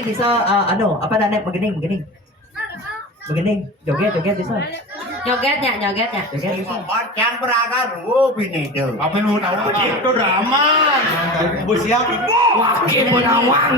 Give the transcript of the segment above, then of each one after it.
ini bisa apa namanya begening. Joget bisa. Jogetnya. Joget bisa. Bacaan peragaan, oh bini itu. Apa lu tahu itu drama? Bos siap. Wakil penawang.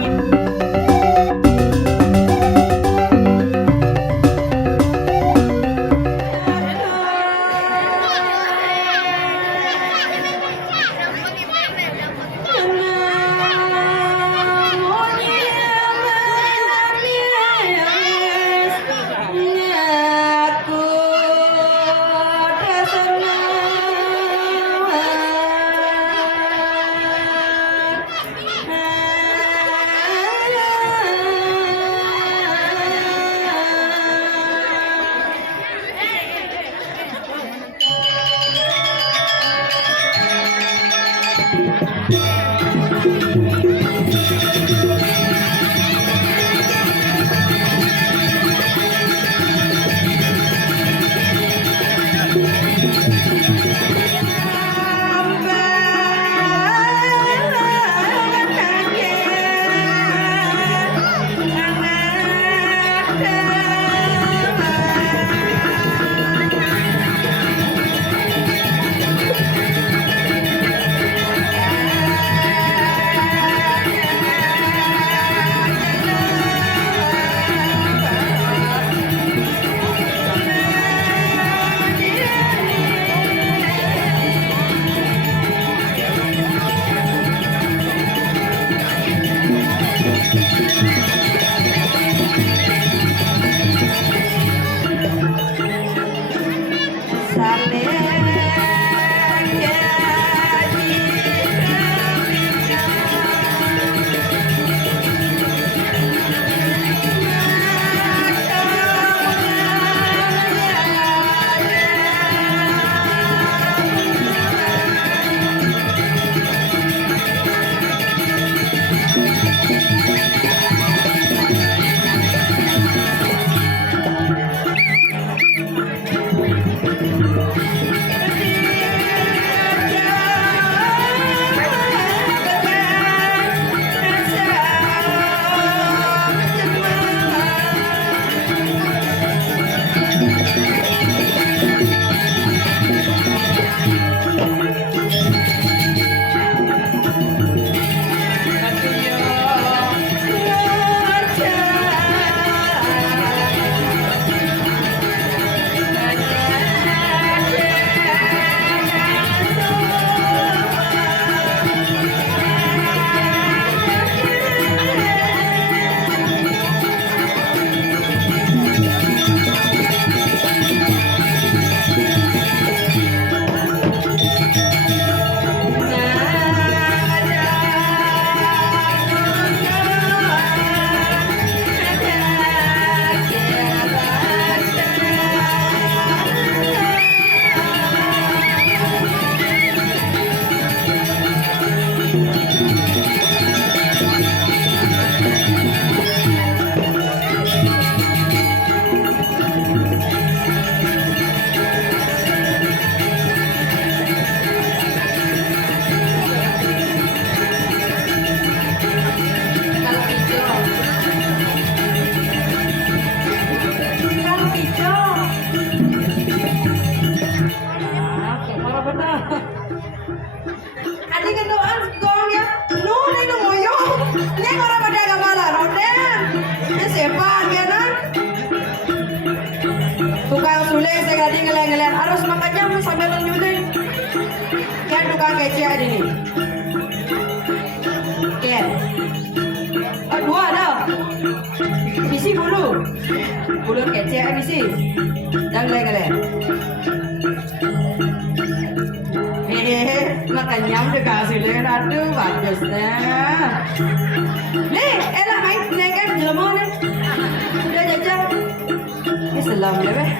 Bulu kece misi. Dan lele. Makanya udah kasih lele, aduh bagusnya. Nih, elah main nekan jelema nih. Udah jajan. Ini selam ya, Beh.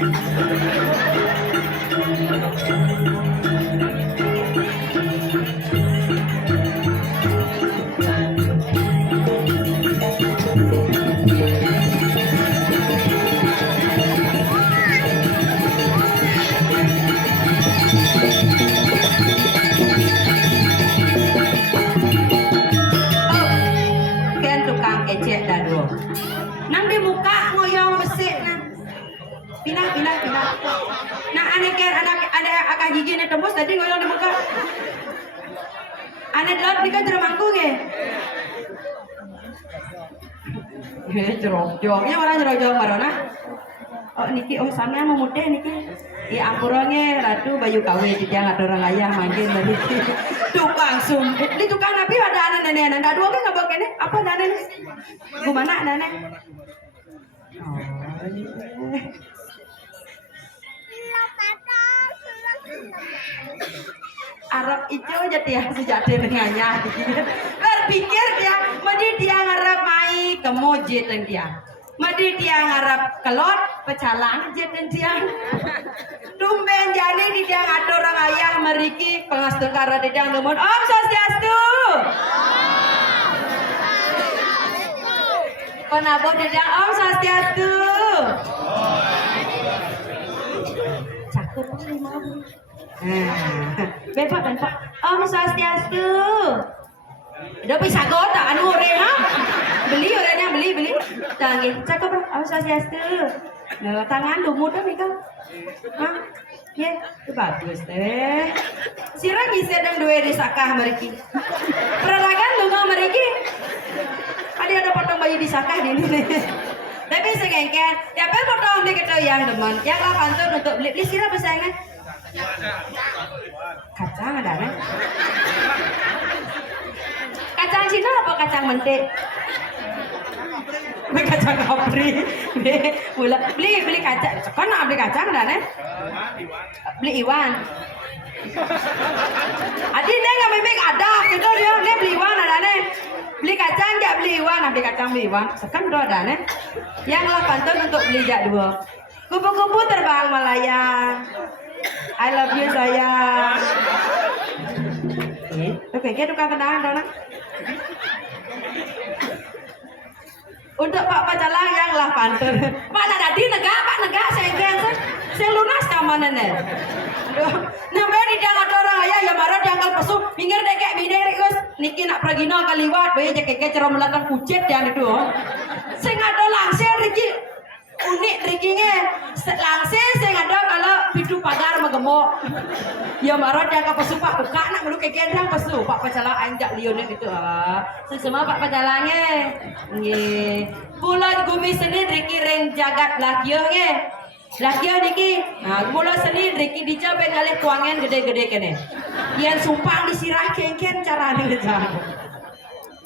Ken tukang kecek dah dulu. tadi ngoyong di muka. Ane delok nika jero mangkung nggih. Jerojongnya orang jerojong marona. Oh niki oh sana mau muda niki. Ya ampurane ratu bayu kawe tidak ada orang ayah mangkin dari tukang sum. Di tukang nabi ada anak nenek ada dua kan nggak kene apa nenek? Gimana nenek? Arab itu aja dia sejak dengannya berpikir dia mesti dia ngarap mai ke mojit dan dia mesti dia ngarap kelot pecalang jet dan dia tumben jadi di dia ngatur orang ayah meriki pengastur kara di dia numun Om Swastiastu penabur di dia Om Swastiastu cakup lima Bapak, Om Swastiastu. Udah bisa gota anu orangnya. Beli orangnya beli. Tangi, cakep Om Swastiastu. Nah, tangan lumut dah mereka. Hah? Ya, itu bagus teh. Sirang ngisi dan dua di sakah mereka. Peradakan lumah mereka. Ada potong bayi di sakah di ini. Tapi sengengken, ya apa potong di kita yang demen. Yang lah pantun untuk beli sirah pesaingnya. Kacang ada kan? Kacang Cina apa kacang mentik? Beli kacang kapri. Beli kacang. Kan nak beli kacang ada kan? Beli iwan. Adi ni nggak bebek ada, gitu dia. Ni beli iwan ada nih. Beli kacang dia beli iwan, beli kacang beli iwan. Sekarang ada nih. Yang lah pantun untuk beli jak dua. Kupu-kupu terbang melayang. I love you sayang. Oke, kita tukang kenal dong. Untuk Pak Pacalang yang lah pantun. Pak Nadadi Pak negara saya lunas kamana nih. Aduh, namanya di jangan orang ayah ya marah jangkal pesu. Minggir dek terus niki nak pergi no kaliwat, bayi jekek cerah melakang kucet yang itu. Saya ngado langsir Riki. Unik trikingnya langsir saya ada kalau pintu pagar mengemuk ya marah dia ke pesu Pak buka nak meluk kegendang pesu Pak Pacalang anjak lionnya gitu sesama Pak Pacalangnya bulan gumi seni Riki reng jagat lakionya lakio niki bulan seni Riki dicapai kali kuangan gede-gede kene yang sumpah disirah kengken cara nih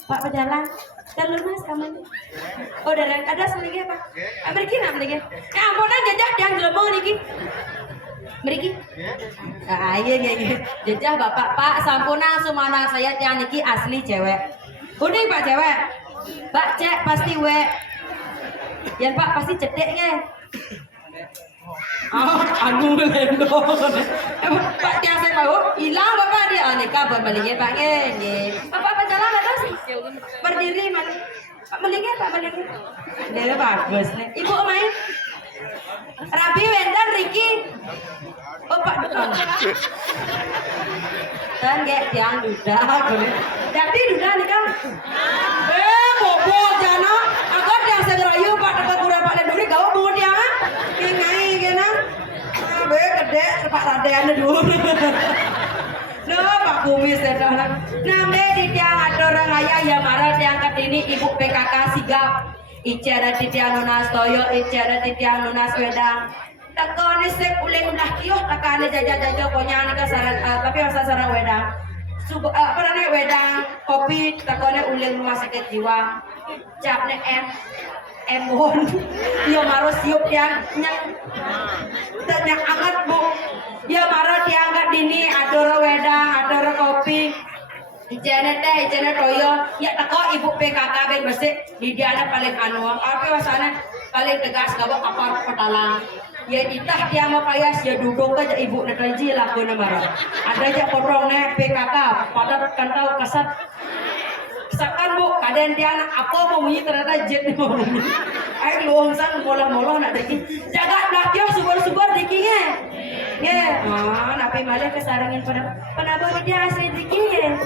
Pak Pacalang telur mas kamu oh dari ada selagi apa mereka nak mereka ya ampunan jajah yang jelema niki mereka iya jajah bapak Pak sampuna sumana saya yang niki asli cewek udah Pak cewek Pak cek pasti we yang Pak pasti cedeknya anu lendo Pak tiang saya mau hilang bapak dia nikah berbalinya Pak bapak Pacalang ada sih berdiri mana Pak Melingnya dia bagus nih Ibu main Rabi Wendan Riki oh Pak dan kayak tiang duda jadi duda nih kan bobo jana agar tiang segerayu Pak dekat kurang Pak Lenduri gawa bunga tiang ngai kena gede Pak Radean dulu Pak kumis ya namanya di tiang ada orang ayah ya marah diangkat ini Ibu PKK sigap Ice ada di tiang lunas toyo Ice ada di tiang lunas wedang takone sek uling ulah kioh takane jajah-jajah pokoknya nika saran tapi masa saran wedang apa namanya wedang kopi takone uling rumah sakit jiwa capne embon yo maro siup yang anget bu ya maro diangkat dini adoro wedang adoro kopi ijene toyo ya teko Ibu PKK ben bersih di diana paling anu apa wasana paling tegas gabok kapar Petalang ya ditah dia mau payas ya duduk aja Ibu netanji lagu namara ada aja potongnya PKK pada kantau kasat Sakan bu, kadang dia anak apa mau bunyi ternyata jet nih mau bunyi. Ayo luang sang molah nak deki. Jaga nak yo subur dekinya. Ya, napi malah kesarangin penabur dia asli dekinya.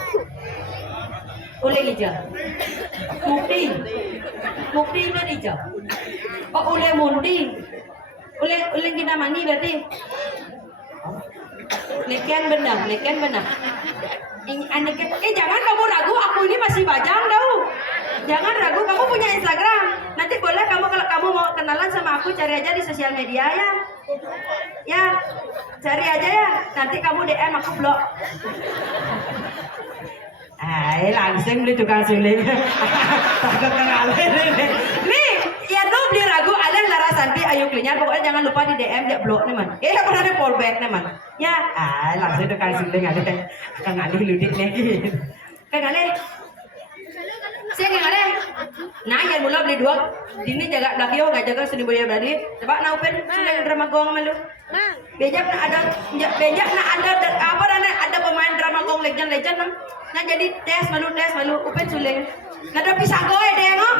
Oleh aja. Mukti itu aja. Oh oleh mundi. Oleh kita mani berarti. Leken benar. Jangan kamu ragu, aku ini masih bajang tau. Jangan ragu, kamu punya Instagram. Nanti boleh kamu kalau kamu mau kenalan sama aku cari aja di sosial media ya. Ya, cari aja ya. Nanti kamu DM aku blok. Langsung beli tukang suling. Takut kenalin. Nih, ya lu beli ragu Alen Larasanti Ayu Klinyar. Pokoknya jangan lupa di DM dia blok nih man. Pernah ada fallback nih man. Ya, langsung tukang suling ada. Kang Ali ludik nih. Kang Ali. Saya Kang Ali. Nah, yang mula beli dua. Ini jaga belakio, nggak jaga seni budaya Bali. Coba na open suling drama gong malu. Bejak na ada apa ada pemain drama gong legend nang. Nah jadi tes malu open suling. Nah ada pisang goe deh ngom.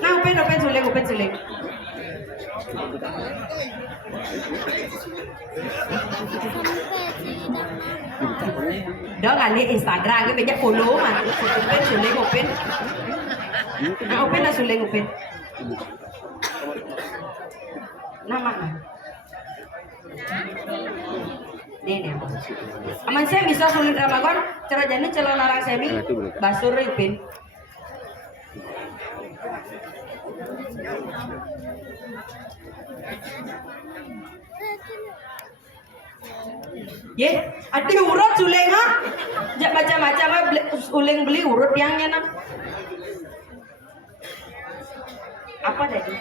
Nah open suling. Đó kali Instagram cái bejak follow mà. Open suling. Nah open lah suling. Nama. Ini aman saya bisa sulit ramagon cara jani celana larang semi basur ripin ada urut suling ha macam-macam suling beli urut yangnya nam apa tadi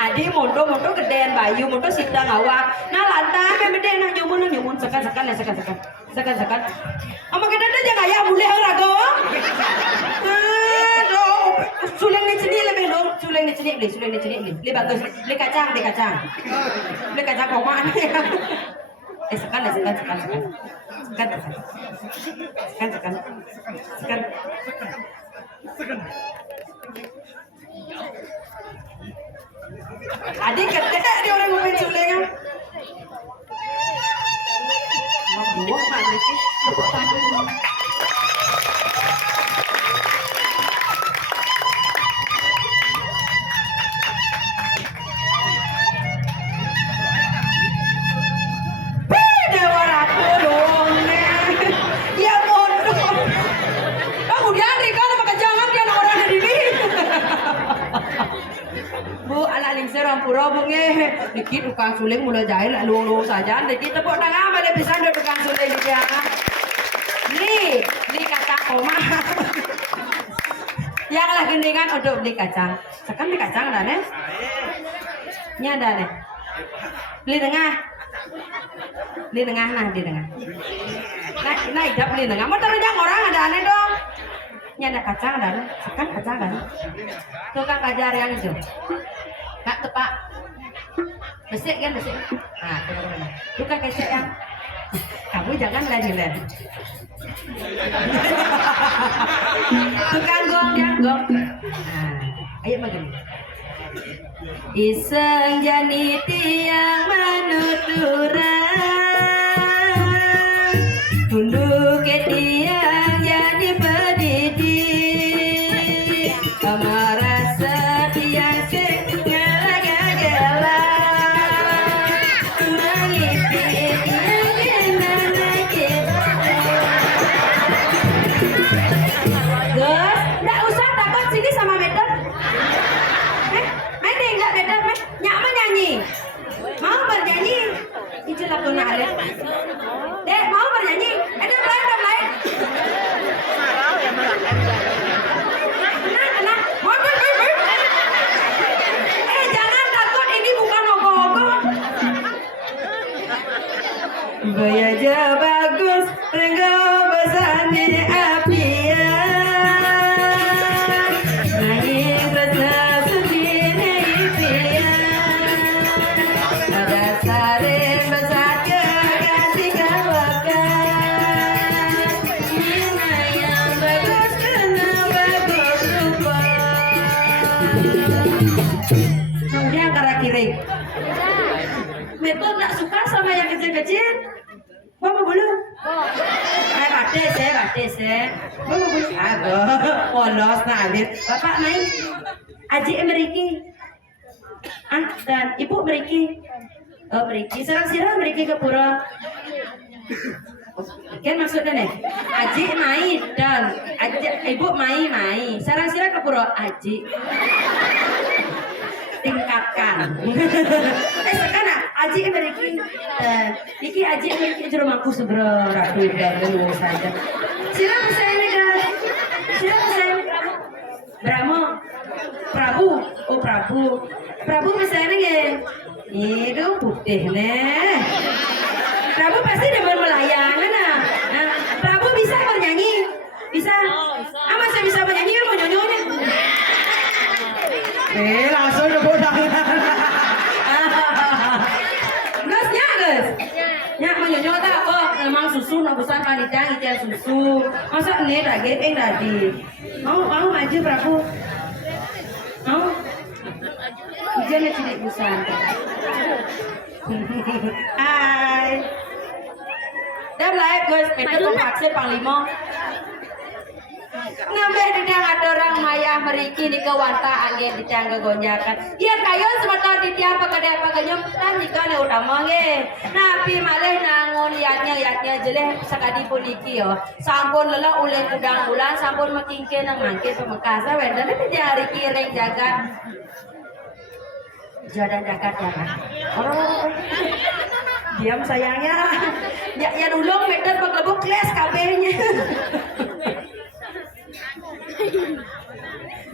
Adi mondo gedean bayu mondo sidang awak nah lantang kan beda nah nyumun sekan ama kita ada jangan ya boleh rago suling ni sini lebih dong suling ni sini beli bagus beli kacang kok mana sekan adik kata dia orang main suling buah mana sih pura bunge dikit tukang suling mulai jahil luang saja dikit tepuk tangan pada bisa ada tukang suling dia nih kacang koma yang lagi gendingan untuk beli kacang sekarang beli kacang ada nih ada nih beli tengah nah hidup beli tengah mau terus orang ada aneh dong ada kacang ada nih sekarang kacang ada tukang kajar yang itu Kak tepak besik kan nah bukan kesek yang kamu jangan lagi tukang gong nah ayo begini iseng jani tiang manuturang tunduk ke tiang jadi pendidik kamarasa tiang lagu nari. Dek mau bernyanyi? Ada lain. Nah. Jangan takut ini bukan ogoh-ogoh. Gaya aja bagus, renggo besani apia. Nangis rasa sedih pia. Ada sare Betul tak suka sama yang kecil-kecil? Mama belum. Batis. Aduh, polos nah Alin. Bapak main. Aji meriki. Dan ibu meriki. Oh meriki. Serang meriki ke pura. Kan maksudnya nih, Aji main dan ibu main. Serang ke pura Aji. Tingkatkan. Sekarang Aji meriki. Iki Aji meriki jero mampu segera ratu dan dulu saja. Siapa saya ini guys? Siapa saya ini Prabu. Oh Prabu saya ini. Itu putih nih. Prabu pasti demen melayangan nah. Prabu bisa bernyanyi. Bisa. Masa bisa bernyanyi mau nyanyi? Langsung debut tangan. Guys. Nyak menyanyi tak? Oh, memang susu nak besar panitia ikan susu. Masa ini daging tadi. Mau maju Prabu. Mau? Jangan cilik besar. Hai. Đáp lại guys, itu vaksin Panglima. Nambah didang ada orang maya meriki di kewanta angin di tiang kegonjakan. Iya kayo sebentar di tiang paganyom dan jika ne utama nge. Napi malih nangon liatnya jeleh sakadi pun iki yo. Sampun lelah ulen udang bulan sampun makingke nang mangke pemekasa wendane di hari kiring jagat. Jadan jagat ya kan. Oh. Diam sayangnya. Ya dulung meter paglebuk les kabehnya.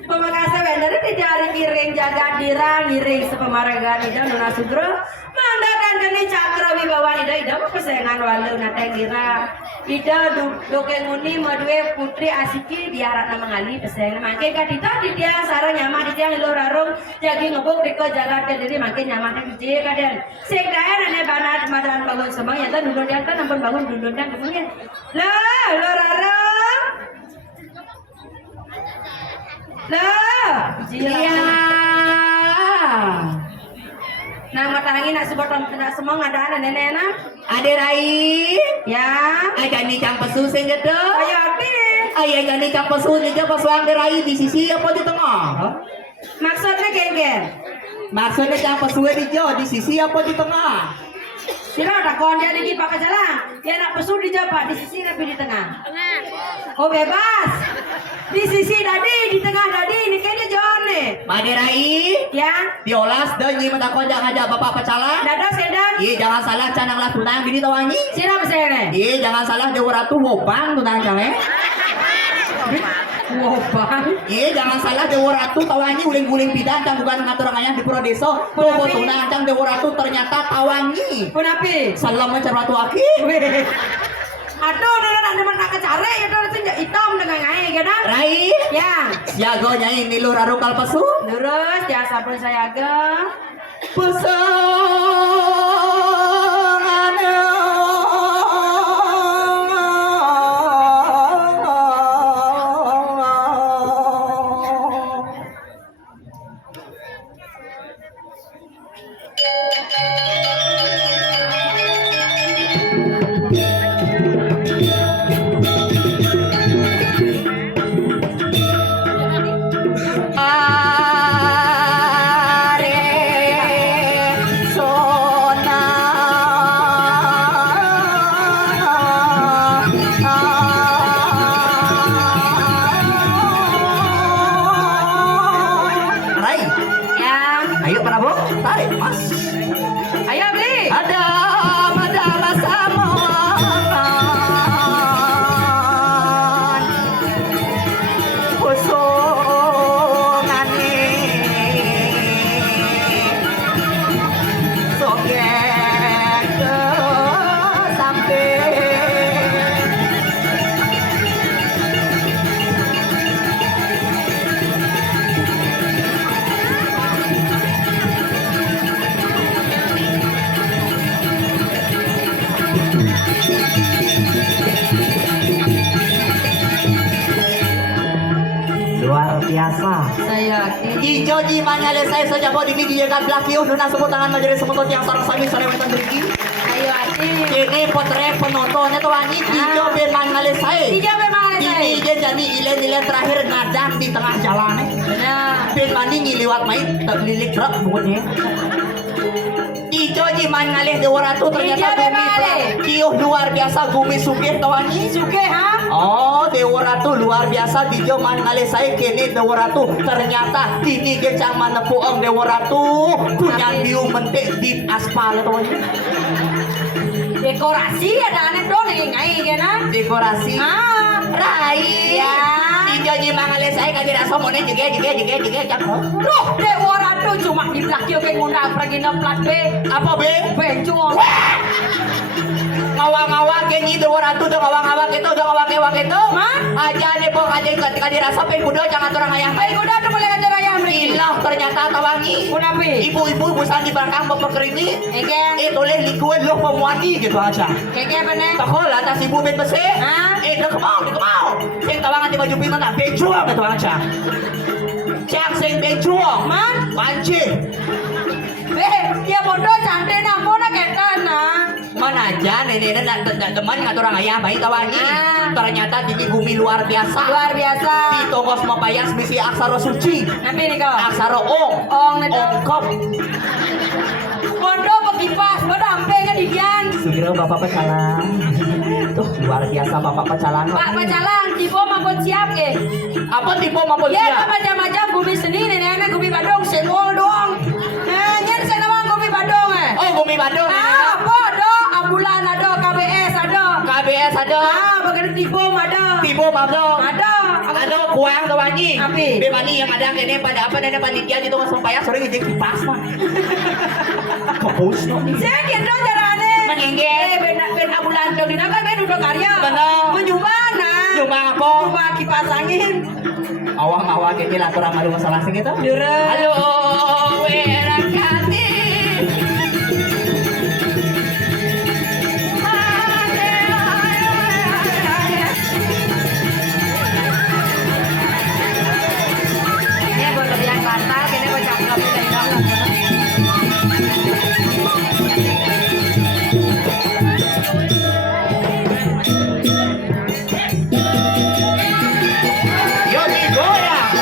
Pemakasa vendor di jari kiring jaga dirang ngiring sepemaragan ida nuna sugro mandakan kani cakra wibawa ida kesengan walu nate gira ida dokeng uni madue putri asiki diarak nama ngali peseng mangke kadita di dia sarang nyama di dia lor arung jagi ngebuk diko jaga diri mangke nyama di dia kaden sing kae ane banat madan bangun semang ya dulun dia kan ampun bangun dulun dia kemudian lah lor arung lah, iya. Nah, matangin nak sebut nak semang ada nenek nak. Ade Rai, Ya. ay gani kang pasusin gitu. Ayo api. Ay gani kang pasusin gitu pas Ade Rai di sisi apa di tengah? Maksudnya gengger. Maksudnya kang pasusin di sisi apa di tengah? Sila takon dia di pakai jalan. Dia nak pesu di jawab di sisi tapi di tengah. Oh bebas. Di sisi tadi, di tengah tadi, ini kayaknya jauh nih. Ade Rai, Ya. diolas dan nyi mentakon jangan aja bapak pecala. Dada sedang. Iya jangan salah canang lah tunang bini tawangi. Sila pesene. Iya jangan salah Dewa Ratu hobang tunang jangan. Wobang. Iya jangan salah Dewa Ratu tawangi uling-uling pidan dan bukan ngatur ayah di pura desa. Tuh tunang cang Dewa Ratu ternyata tawangi. Punapi. Salam macam Ratu Aki. Aduh, nak nak kecare ya tuh hitam dengan ngai kan? Rai, Ya. jago nyanyi nilu raru kalpasu. Lurus, ya sampun saya agak. Pesangane. Ayo Prabu, tarik mas. Ayo beli. Ada sama pusungane sogek ke samping. Luar biasa. Saya yakin. Ijo di mana saya saja bawa di jagat belakang nuna sebut tangan majelis semutut yang sarang sami sore wetan beriki. Ayo Ini potret penontonnya tuh Wani Tijo beman ngalesai. Tiga memang saya. Ini dia jadi ilen terakhir ngadang di tengah jalan. Benar. Ben mani ngiliwat main terlilik truk buatnya. Ijo jiman ngalih Dewaratu ternyata Iya, Gumi bemalih. Kiuh luar biasa Gumi sugih tawani. Suke ha? Oh Dewaratu luar biasa Dijo man ngalih saya kini Dewaratu ternyata ini gecang manepuong Dewaratu punya view mentik di aspal tawani. Dekorasi ada aneh dong nih ngai kan? Dekorasi. Ah. Rai. Ya. Ijo jiman ngalih saya kadira somone juga cakep. Duh, Dewaratu cuma di belakang kayak ngundang pergi plat B. Apa be? Bencong. Ngawang-ngawang kenyi Dewaratu tuh ngawang-ngawang itu udah ngawang-ngawang itu. Hah? Aja nih pok aja ketika dirasa pengudo jangan orang ayam. Baik udah tuh boleh ngajar ayam nih. Ilah ternyata tawangi. Kunapi? Ibu-ibu busan di belakang bekerimi. Egen. Boleh likuan loh pemuani gitu aja. Keke bener. Sekolah tas ibu ben besi. Hah? Dia kemau. Sing tawangan di baju pina tak bejuang gitu aja. Cak sing bejuang. Man? Panci. Dia bodoh cantik nampona ketan nah. Mana aja nenek teman nggak orang ayah bayi tawangi. Ah. Ternyata ini Gumi luar biasa. Luar biasa. Di tongos mapayas misi aksara suci. Nanti nih kau. Aksara ong. Ong neto. Ongkop. Bodoh bekipas, bodoh ampenya di Dian. Sugiro bapak pecalang. Tuh luar biasa bapak pecalang. Pak Pacalang, tipe mampun siap ke? Apa tipe mampun Ya, siap? kan macam-macam Gumi sendiri, nenek Gumi Badung, senol doang. Nah, nyen saya nama Gumi Badung Oh Gumi Bandung. Ah, bodoh, ambulan ada, KBS ada. KBS ada. Ah, bagian tipe ada. Tipe Bandung. Ada. Ada kuang tawangi. Api. Bemani yang ada kene pada apa nenek panitia di tongos mapayas sore ngejek kipas mah. Kepus no. Saya kira carane. Menyenggel. Ben ambulan dong di naga ben udah karya. Benar. Menyumbang nah. Nyumbang apa? Nyumbang kipas angin. Awang-awang kecil aku orang malu masalah sing itu. Dure. Halo, werakati. Ini gue lebih yang kata, kini gue cakap dari dalam. Yogi goyang.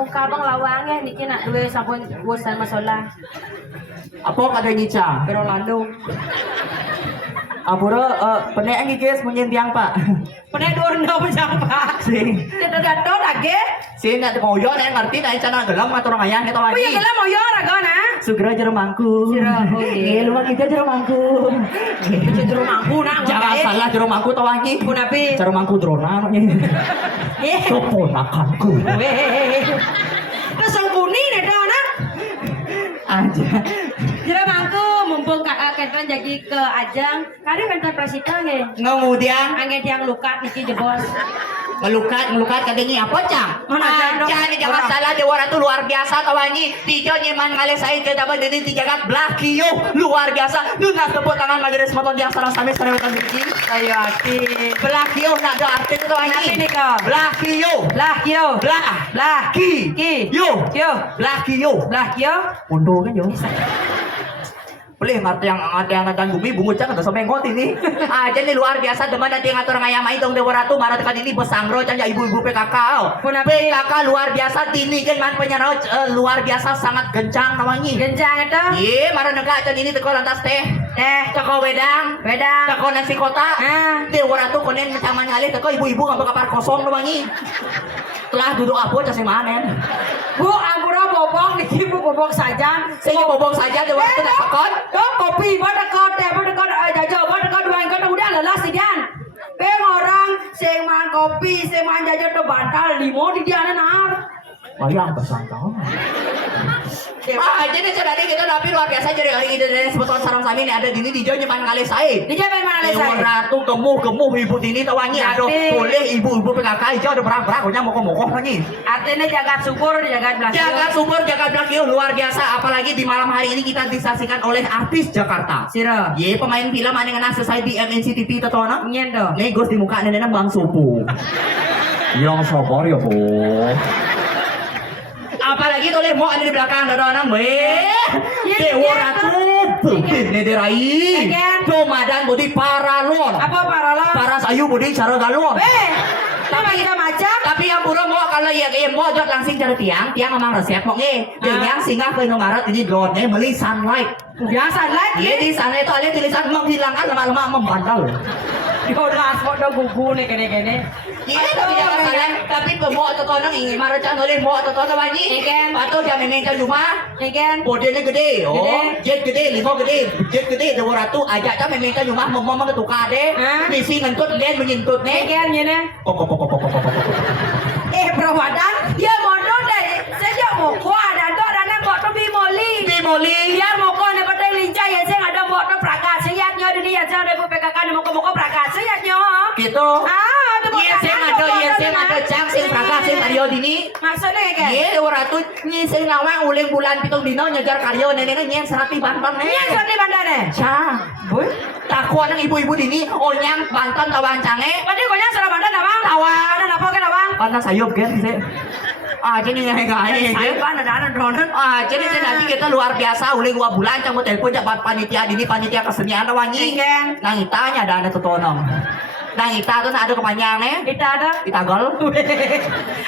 Ungkapang lawangnya niki nak duwe sampun bosan masalah. Apa kada nyica? Pero landung. Apura penek ang guys menyentiang Pak. Penek dorno berjampa. Sing. Kita dato lagi. Sing nak moyo nek ngerti nek cana gelam ngatur ayah nek Oh lagi. iya gelam moyo raga na. Sugra jero mangku. Jero, oke. Nggih, luwak kita jero mangku. Jero mampu nak. Jangan salah jero mangku to wangi. Kunapi? Jero mangku drona. Eh. Keponakanku. Weh. Terus ang kuning na daw na. Aja. Jero mangku mumpung ketan jadi ke ajang. Kari bentar presiden nge. Ngemudian Angge yang luka niki jebos. Melukat kadangnya apa cang? Mana, Cang? Jangan ada masalah Dewa Ratu luar biasa tawangi. Tijo nyeman ngale saya ke dapat dari tiga kat blakio luar biasa. Lunas tepuk tangan majelis motor yang sarang sampai serewetan bikin. Ayo hati. Blakio nak ada arti itu tawangi. Nanti nih kau. Blakio. Lah kyo. Blah. Lah. Ki. Ki. Yo. Kyo. Blakio. Lah kyo. Undo kan yo. Boleh ngerti yang ngadang bumi bungut cang ada sampai ngot ini. Jadi luar biasa teman nanti ngatur ngayam ai dong Dewa Ratu marat kan ini besangro cang ya ibu-ibu PKK. PKK luar biasa tini kan man penyarau luar biasa sangat gencang tawangi. Gencang itu. Iya, marah negak can ini teko lantas teh. Teko wedang, teko nasi kota. Dewa Ratu konen caman ngalih teko ibu-ibu ngapa kapar kosong tawangi. Telah duduk apa cang manen. Bu, ampura bobong niki bu bobong saja. Saya bobong saja Dewa Ratu nak pakon. Dok kopi, bada kau teh, bada kau jajo, bada kau dua kau udah lelas sidian. Peng orang sing man kopi, sing man jajo tu bantal limo di dia nar. Bayang pesan kau. Jadi tadi kita tapi luar biasa jadi hari ini dari sebetulnya sarang sami ini ada di sini di jauh nyeman ngalih saya. Di jalan mana le Dewa saya? Ratu gemuh ibu ini tawangi aduh boleh ibu PKK hijau ada berang punya moko lagi. Artinya jaga subur, jaga belas. Jaga sumber, jaga blakio luar biasa. Apalagi di malam hari ini kita disaksikan oleh artis Jakarta. Siro. Ye pemain film ane ngena Society MNC TV tetona. Nyen do. Negos di muka nenek Bang Supu. Yang sabar ya bu. Apalagi oleh mau ada di belakang ada orang Dewa Ratu putih nederai. Domadan bodi paralon. Apa paralon? Paras ayu bodi cara galon. Tapi kita macam. Tapi yang burung mau kalau ya mau jod langsing cara tiang memang resep mau dengan singa ke nomarat ini drone beli sunlight. Biasa lah. Jadi sana itu ada tulisan menghilangkan lama-lama membandel. Di orang asal dah gugu nih kene. Iya tapi jangan salah. Tapi pembawa totonang ingin marah can oleh bawa totonang banyak. Patut dia meminta rumah. Ikan. Bodenya gede, jet gede, limo gede, jet gede, Dewa Ratu ajak kan meminta rumah mau ketukar deh. Misi ngentut len menyentut nih. Ikan ni. Perwadan. Ya modal deh. Saya mau kuat dan tu ada nak buat tu bimoli. Ya mau kuat ni betul lincah ya saya ada buat tu prakas. Saya nyo di dia saya ada PKK ni mau prakas. Saya nyo. Gitu. Tu Iya saya ada cang sing prakas sing karyo dini. Maksudnya kan? Iya Dewa Ratu nyi sing lawang uling bulan pitung dino nyejar karyo nenek nyeng serapi bantan nih. Iya seperti bandar deh. Cang. Boy. Takut nang ibu-ibu dini onyang bantan tawan cange. Padi kau yang serap bandar abang. Tawan. Ada apa kan abang? Bantan sayup kan sih. Jadi ngai-ngai. Saya pan ada drone. Jadi nanti kita luar biasa uling 2 bulan cang mau telepon jabat panitia dini panitia kesenian wangi. Ikan. Nang itanya ada totonong. Nang ita tuh ada kepanjang nih. Kita ada. Kita gol.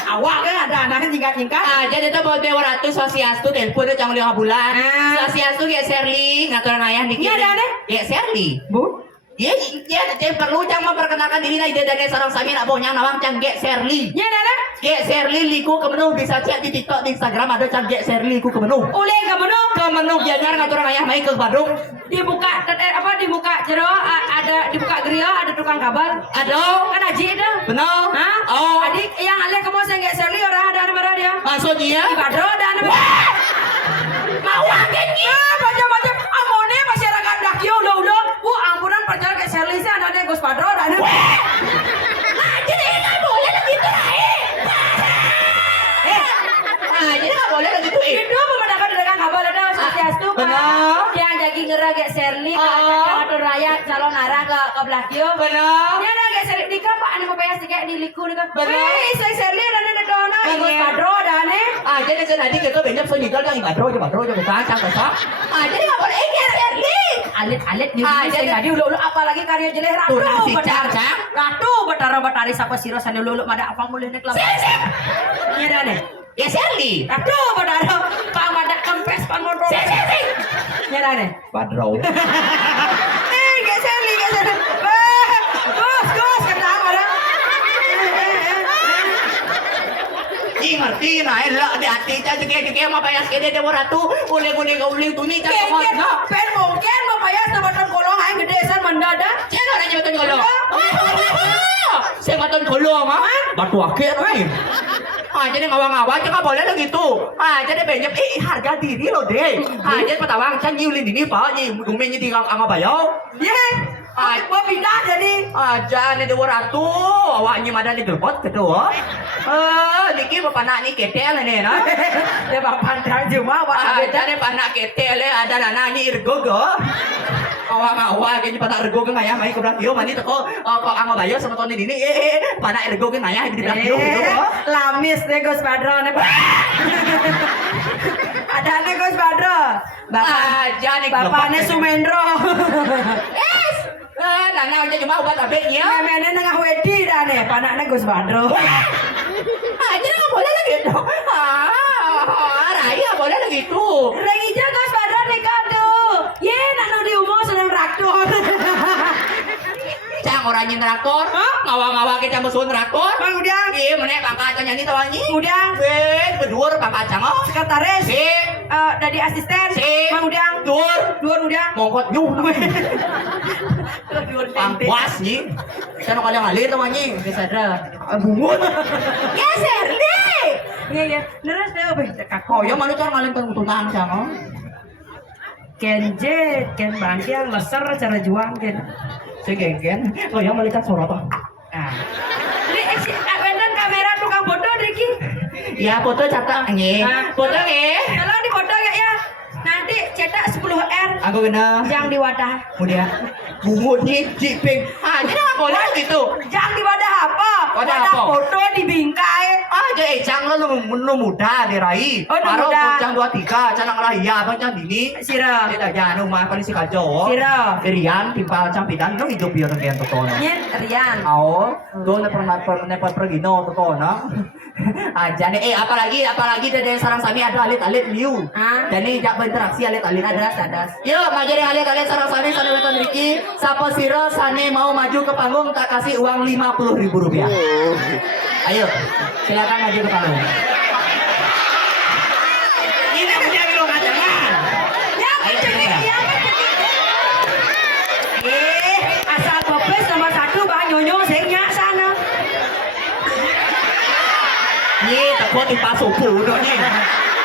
Awak kan ada anaknya jingkat-jingkat. Jadi itu buat Dewa Ratu Sosiastu telepon itu cang 5 bulan. Sosiastu kayak Sherly ngaturan ayah dikit. Iya ada nih. Kayak Sherly. Bu. Iya, perlu cang memperkenalkan diri nah ide dari sarang sami nak bawanya nawang cang Gek Sherly. Iya ada. Gek Sherly liku ke menu bisa cek di TikTok di Instagram ada cang Gek Sherly liku ke menu. Uleh ke menu. Ke menu biar ngaturan ayah main ke Bandung. Dibuka dibuka jero ada dibuka grill ada tukang kabel. Aduh. Kan Haji itu. Benar. Hah? Oh. Adik yang alih kamu saya nggak Sherly orang ada mana dia? Maksudnya? Di Badro ada mana? Mau gini. Macam-macam. Amone masyarakat Dakio udah. Ampunan percaya kayak Sherly sih ada Gus Badro ada. Jadi nggak boleh begitu jadi nggak boleh begitu Itu pemandangan dagang kabel ada Sosiastu Benar. yang jadi ngera kayak Sherly atau raya calon arah ke Dakio. Benar. Dia ada kayak Sherly nikah Pak anu payah sih kayak di liku nikah. Benar. Saya Sherly ada di dona Gus Badro ada nih. Jadi nanti kita banyak senior yang Badro bukan cang besar. Jadi nggak boleh kayak Sherly. Alit-alit di jadi tadi ulu-ulu apalagi karya jeleh ratu. Tuh, nasi cang. Ratu batara-batari sapa sirosan ulu-ulu ada apa mulih nek lah. Iya dah nih. Ya Sherly. Ratu batara pamadak kempes pan motor. Iya dah nih. Badro. Gak Sherly. Gus kenapa ada? Ngerti nah elok di hati cang jege mah payas kede Dewa Ratu uling tuni cang Ken pen mungkin mau payah teman kolong aing gede san mendadak. Cina ada jembatan kolong. Saya maton kolong batu akeh nih. Jadi ngawang-ngawang cang nggak boleh gitu. Jadi banyak harga diri loh deh. Jadi petawang cang nyulin ini pak, nyumennya di angga bayau. Ye. Gua pindah jadi. Aja nih dewa ratu, awaknya madan di telepon kedua. Niki bapak nak ni ketel ni na. Dia bapak pandang cuma bapak Aja nih panak ketel ada nana ni irgo go. Awak kayaknya panak irgo ke ngayah mai kubrak yo mani teko kok anggo bayo sama toni dini panak irgo ke ngayah di kubrak yo gitu. Lamis deh Gus Badro nih. Ada nih Gus Badro. Aja nih Bapaknya Sumendro. Nana aja cuma obat abeknya. Memene nengah wedi dah nih, panaknya Gus Badro. Aja nggak boleh lagi itu. Raya boleh lagi itu. Rengija Gus Badro nih kado. Ye, nak di umur sedang raktor. Cang orang nyin raktor. Ngawang-ngawang kita musuh raktor. Bang Udang. Iya, mana kakak aja nyanyi tawanyi. Udang. Berdua kakak cang oh. Sekretaris. Si. Dari asisten. Si. Bang Udang. Dua Udang. Mongkot yuk. Dua Pangkuas nih. Saya kali ngalir tawanyi. Bisa dah. Bungut. Geser deh. Iya. Neras deh, obeh. Oh, ya malu cara ngalir tuntutan cang oh. Kenje, Ken Bangkiang, leser cara juang Ken. Si genggen. Oh, ya malu cara sorot. Ini bener kamera tukang foto Riki. Ya, foto catat nge. Foto nge. Kalau di foto ya. Nanti cetak 10R Aku kena. yang di wadah. Kemudian bungut nih jiping. Jadi nggak boleh gitu. Jangan di wadah apa? Wadah apa? Foto di bingkai. Aja cang lu muda dirai. Oh, nu Baru muda. cang 23, cang raya bang cang dini. Sira. Tidak jangan rumah paling si kacau. Sira. Rian timpal cang pidan itu hidup biar nanti yang totono. Nyen Rian. Oh, doon na pergi no totono. Aja nih apalagi dari sarang sami ada alit-alit liu. Dan ini jak berinteraksi alit-alit Adas. Yuk, maju deh alit-alit sarang sami sana weton Riki. Sapa siro sane mau maju ke panggung tak kasih uang 50.000 rupiah. Ayo, silakan maju ke panggung. Ini punya lu jangan. Ya, jadi ya. Asal popes nomor 1 Bang Nyonyo sehingga sana. Ye, takut dipasuku dong nih.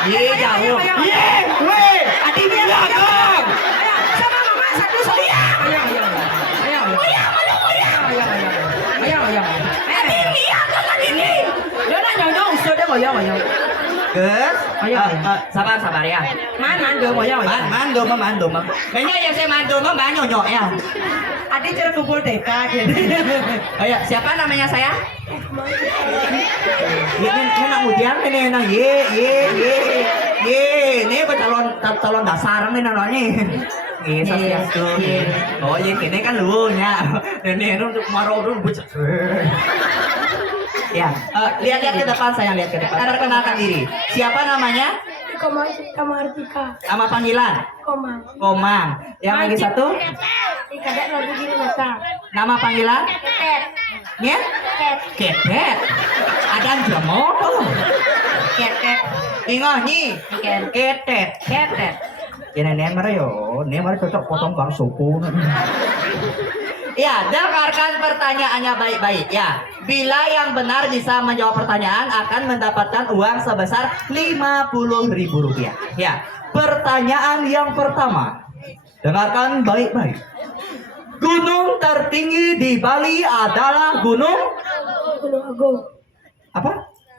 Ye, jauh. Ye, weh, adi belakang. Sama mama satu saya. Ayo. Adi lihat kan ini. Dia nak Nyonyo usah dia ngoyong. Gus, Ayo. sabar ya. Mandul ngoyong. Mandul. Kayaknya yang saya mandul mah nyonyok ya. Adi cara kumpul TK gitu. Ayo, siapa namanya saya? Ini nang ujian ini nang ye. Ini calon dasar nih namanya. Sasiastu. Oh, yang ini kan lu nya. Ini untuk marau dulu bocah. Ya, lihat ke depan saya lihat ke depan. Perkenalkan diri. Siapa namanya? Kamartika. Nama panggilan? Komang. Yang lagi satu? Kadang lagi gini mata. Nama panggilan? Ketet. Ya? Ketet. Ada jemo tuh. Ketet. Ingat nih. Ketet. Ini nemer yo, nemer cocok potong bang suku. Ya, dengarkan pertanyaannya baik-baik ya. Bila yang benar bisa menjawab pertanyaan akan mendapatkan uang sebesar 50.000 rupiah. Ya, pertanyaan yang pertama. Dengarkan baik-baik. Gunung tertinggi di Bali adalah Gunung Agung. apa?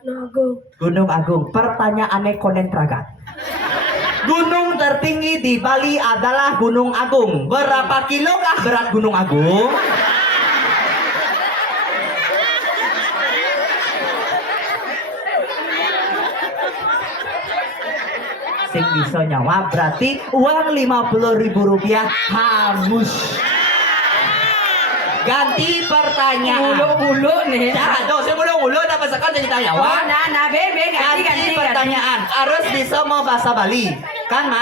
Agung. Gunung Agung. Pertanyaannya konen tragat. Gunung tertinggi di Bali adalah Gunung Agung. Berapa kilokah berat Gunung Agung? Sing bisa nyawa berarti uang 50.000 rupiah hangus. Ganti pertanyaan. Bulu nih. Jangan dong, saya bulu apa sekarang jadi tanya. Oh, nah, bebe Ganti pertanyaan. Harus bisa mau bahasa Bali. Kan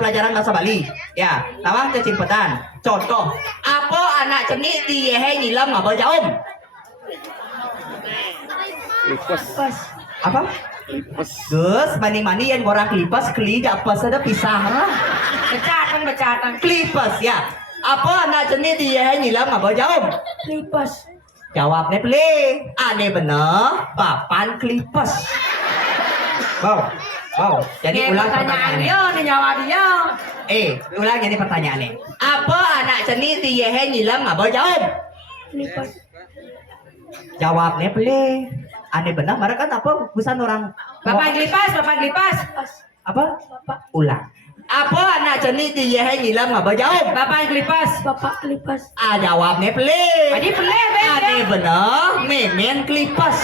pelajaran bahasa Bali. Ya, tawang cecimpetan. Contoh, apa anak cenik di yehe nyilam ngapa jaum? Pas. Apa? Gus, mani-mani yang orang klipes, keli pas ada pisah lah. Becatan. Klipes ya. Apa anak cenik di yehe nyilam ngapa jaum? Lipas. Jawabnya beli. Aneh bener, papan klipes. Bang, Oh, jadi ulang pertanyaannya. Yo, dijawab dia. Ulang jadi pertanyaannya. Apa anak ceni tiyehe nyilam ngabo jawab? Lipas. Jawabnya boleh. Aneh benar, mereka kan apa busan orang. Bapak Glipas. Pas. Apa? Bapak. Ulang. Apa anak ceni tiyehe nyilam ngabo jawab? Bapak Glipas. Bapak lipas. Jawabnya boleh. Tadi peleh, Aneh benar, memen klipas.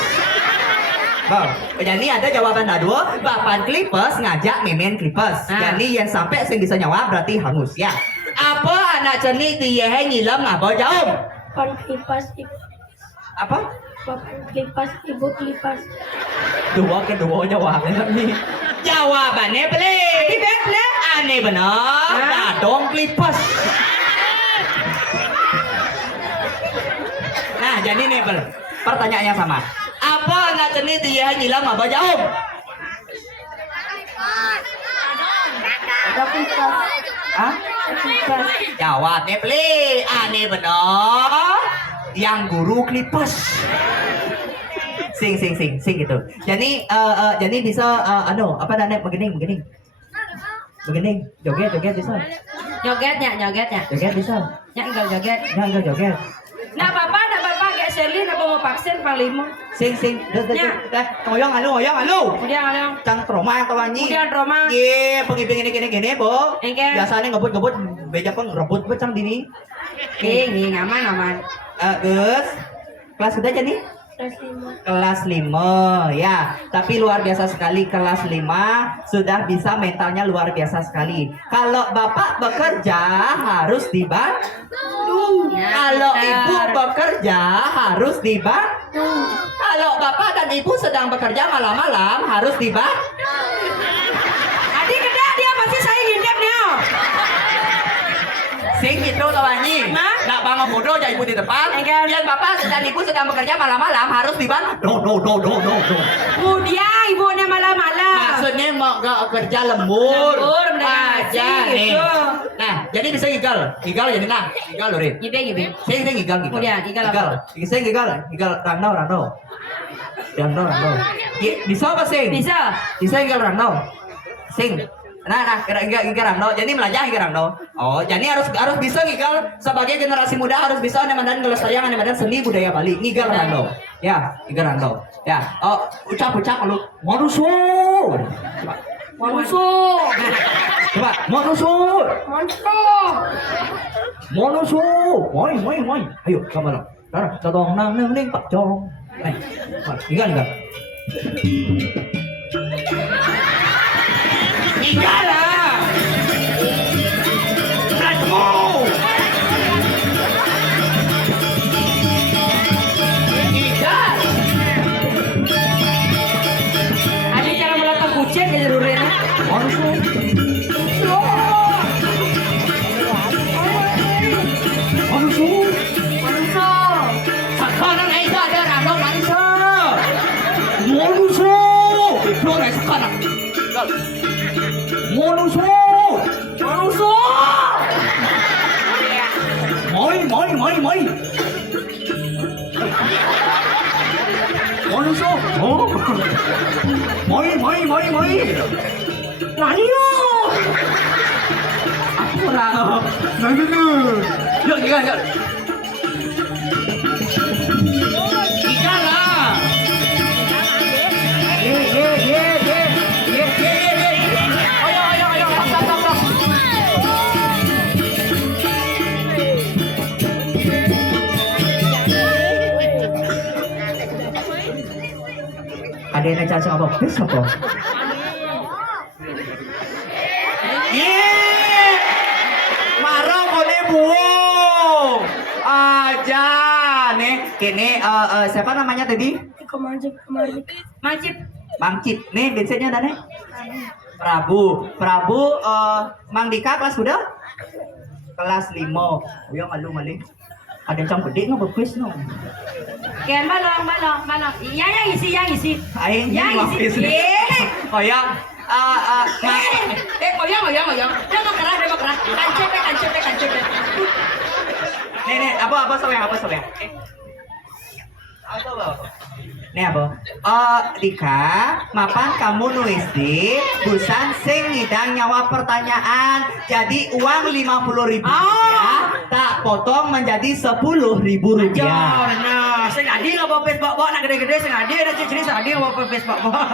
Bang, jadi ada jawaban dua, Bapak Klipes ngajak memen Klipes. Jadi yang sampai sing bisa jawab berarti hangus ya. Apa anak ceni tiyehe nyilam ngabo jawab? Pan lipas. Ibu. Apa? Bapak lipas. Ibu lipas. Dua jawabnya nih. Jawabannya boleh. Aneh benar, dong Klipes. Nah, jadi nih pertanyaannya sama. Apa anak ceni tiyehe nyilam ngabo jawab? Bapak lipas. Hah? Lipas. Jawabnya boleh. Aneh benar. Yang guru Klipes. Sing gitu. Jadi bisa apa namanya begening. Joget bisa. Jogetnya. Joget bisa. Ya enggak joget. Ya enggak joget. Nah bapak kayak Sherly, apa mau vaksin palimo? Sing. Ya. Oyong alo. Kemudian Cang troma atau wanyi. Kemudian Roma. Ye, pengen gini, Bo. Engke. Biasanya ngebut, beja peng rebut becang dini. Ini aman. Gus. Kelas sudah jadi? Kelas 5 ya, tapi luar biasa sekali kelas 5 sudah bisa mentalnya luar biasa sekali. Kalau bapak bekerja harus dibantu. Kalau ibu bekerja harus dibantu. Kalau bapak dan ibu sedang bekerja malam-malam harus dibantu. Adik kedah dia pasti saya ngintip nih. Sing gitu kawanyi. Nak bangun bodoh jadi ibu di depan. Yang bapak dan ibu sedang bekerja malam-malam harus dibantu. Do. Kemudian ibunya malam-malam. Maksudnya mau kerja lembur aja nih. Nah, jadi bisa gigal jadi nah. Gigal loh, Rin. Ngibing. Sing gigal. Kemudian gigal apa? Sing gigal rando. Bisa apa sing? Bisa. Bisa gigal rando. Sing. Nah, gigal rando. Jadi melajah gigal rando. Oh, jadi harus bisa gigal sebagai generasi muda harus bisa nemenan ngelestarian nemenan seni budaya Bali. Gigal rando. Ya, gigal rando. Ya. Oh, ucap lu. Manusu. Coba, manusu. Moi. Ayo, kamu lo. Cadong nang ning pak jong. Gigal. Gigal lah. Let's go. Gigal. Adik cara meletak kucing ke jalurnya. Manusu. Sekarang itu ada rando manusia. Manusia. Itu ada sekarang. Manusia. Moi. Manusia. Oh. Moi. Nani yo? Apa lah? Nani tu. Yuk. Ikan lah. Ye. Ayo. Stop. Ada yang cacing apa? Bis apa? Marah boleh buang aja nih. Kini siapa namanya tadi? Majib. Bang Cip. Nih bensinnya ada nih. Prabu. Mang Dika kelas udah? Kelas 5. Oh ya malu. Ada yang gede nggak bebes no? Kian balong. Iya yang isi. Aing Yang isi. Oh ya. Oyong. Dia mau kerah. Kancet. Nih, apa soalnya? Nih apa? Dika, mapan kamu nulis di busan sing ngidang nyawa pertanyaan. Jadi uang 50.000 rupiah tak potong menjadi 10.000 rupiah. Nah, sing adi nggak bawa bawa nak gede-gede sing adi ada ciri sing adi nggak bawa bawa.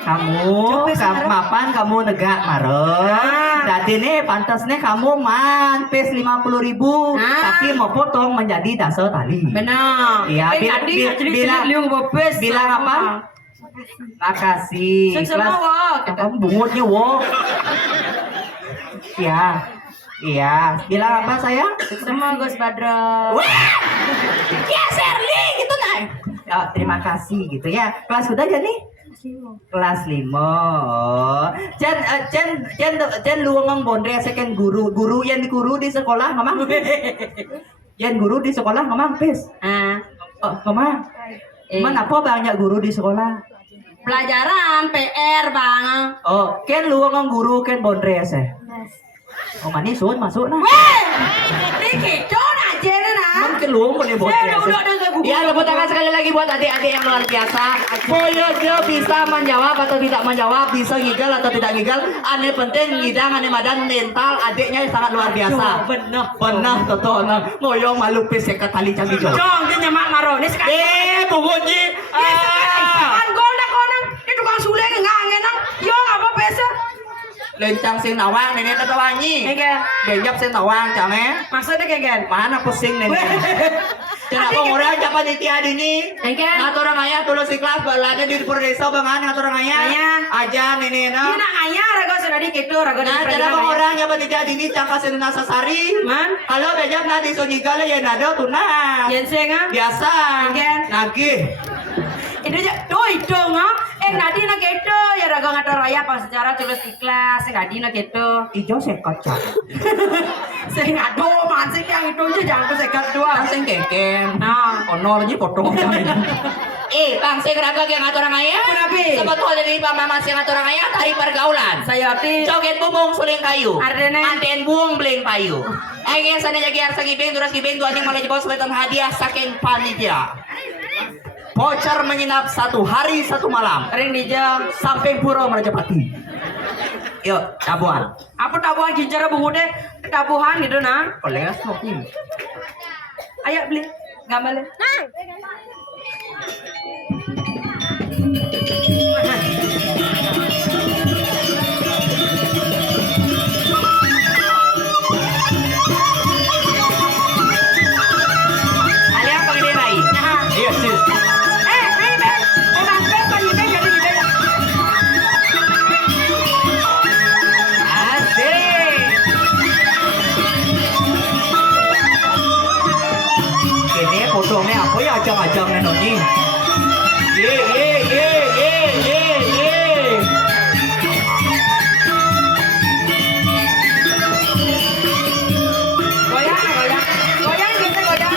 Kamu, mapan kamu negak marah. Jadi nih pantasnya kamu man pes 50.000, tapi mau potong menjadi dasar tali. Benar. Iya, bilang apa? Makasih. Sing semua wak. Kamu bungutnya wok. Iya. Iya, bilang apa sayang? Semua Gus Badro. Ya Shirley gitu nah. Ya, terima kasih gitu ya. Kelas udah aja nih. Kelas 5. Jen lu ngomong bondre second guru yang di sekolah ngomong. Jen guru di sekolah ngomong pes. Ngomong. Apa banyak guru di sekolah? Pelajaran PR bang. Ken lu ngomong guru ken bondre sih. Manis sun masuk nah. Weh, ini kecon aja nah. Mungkin lu mau bondre. Ya, tepuk tangan sekali lagi buat adik-adik yang luar biasa. Boyonya bisa menjawab atau tidak menjawab, bisa ngigal atau tidak ngigal. Aneh penting ngidang, aneh madan mental adiknya sangat luar biasa. Benar, toto nah. Ngoyong malu pes sekat tali canggih jauh. Jong, dia nyemak maronis kan. Bunguji. Kan konang, ini tukang sule ngangen nang. Yo apa pesa? Lencang sing nawang nenek tatawangi. Egen. Genjap sing nawang came. Maksudnya kegen. Mana pusing nenek. Kenapa orang japan iti adini? Egen. Ngaturang ayah tulus ikhlas balada di desa bangan ngaturang ayah. Ayah. Aja nenek na. Ini nak ayah rago sudah gitu rago di Nah, kenapa orang japan iti adini cangka sing nasa sari? Man. Kalau bejap na di sonigala ya nada tunas. Yen senga. Biasa. Egen. Nagih. Itu aja. Itu nadi nak gitu ya rago ngatur raya pas secara tulus ikhlas sing adi nak gitu. Ijo sekat cak. Sing aduh mancing yang itu aja jangan sekat dua. Sing keken. Nah. Onornya potong Bang sing raga yang ngaturang ayah. Kenapa? Sebetulnya dari Bang Mama sing ngaturang ayah tari pergaulan. Saya arti Joget bubung suling kayu. Ardene. Anten buung beling payu. Agen sana jagi arsa gibeng turas gibeng dua yang malah jebol sebetan hadiah saking panitia. Voucher menginap 1 hari 1 malam. ring di jam. Sampai Puro Merajapati. Yuk, tabuhan. Apa tabuhan ginjara bungude tabuhan gitu nah. Kolega smoking. Ayo beli gambarnya. Alia pengen rai. Iya, sis. Fotonya apa ya ajang-ajang nenoknya. Ye. Goyang kita goyang.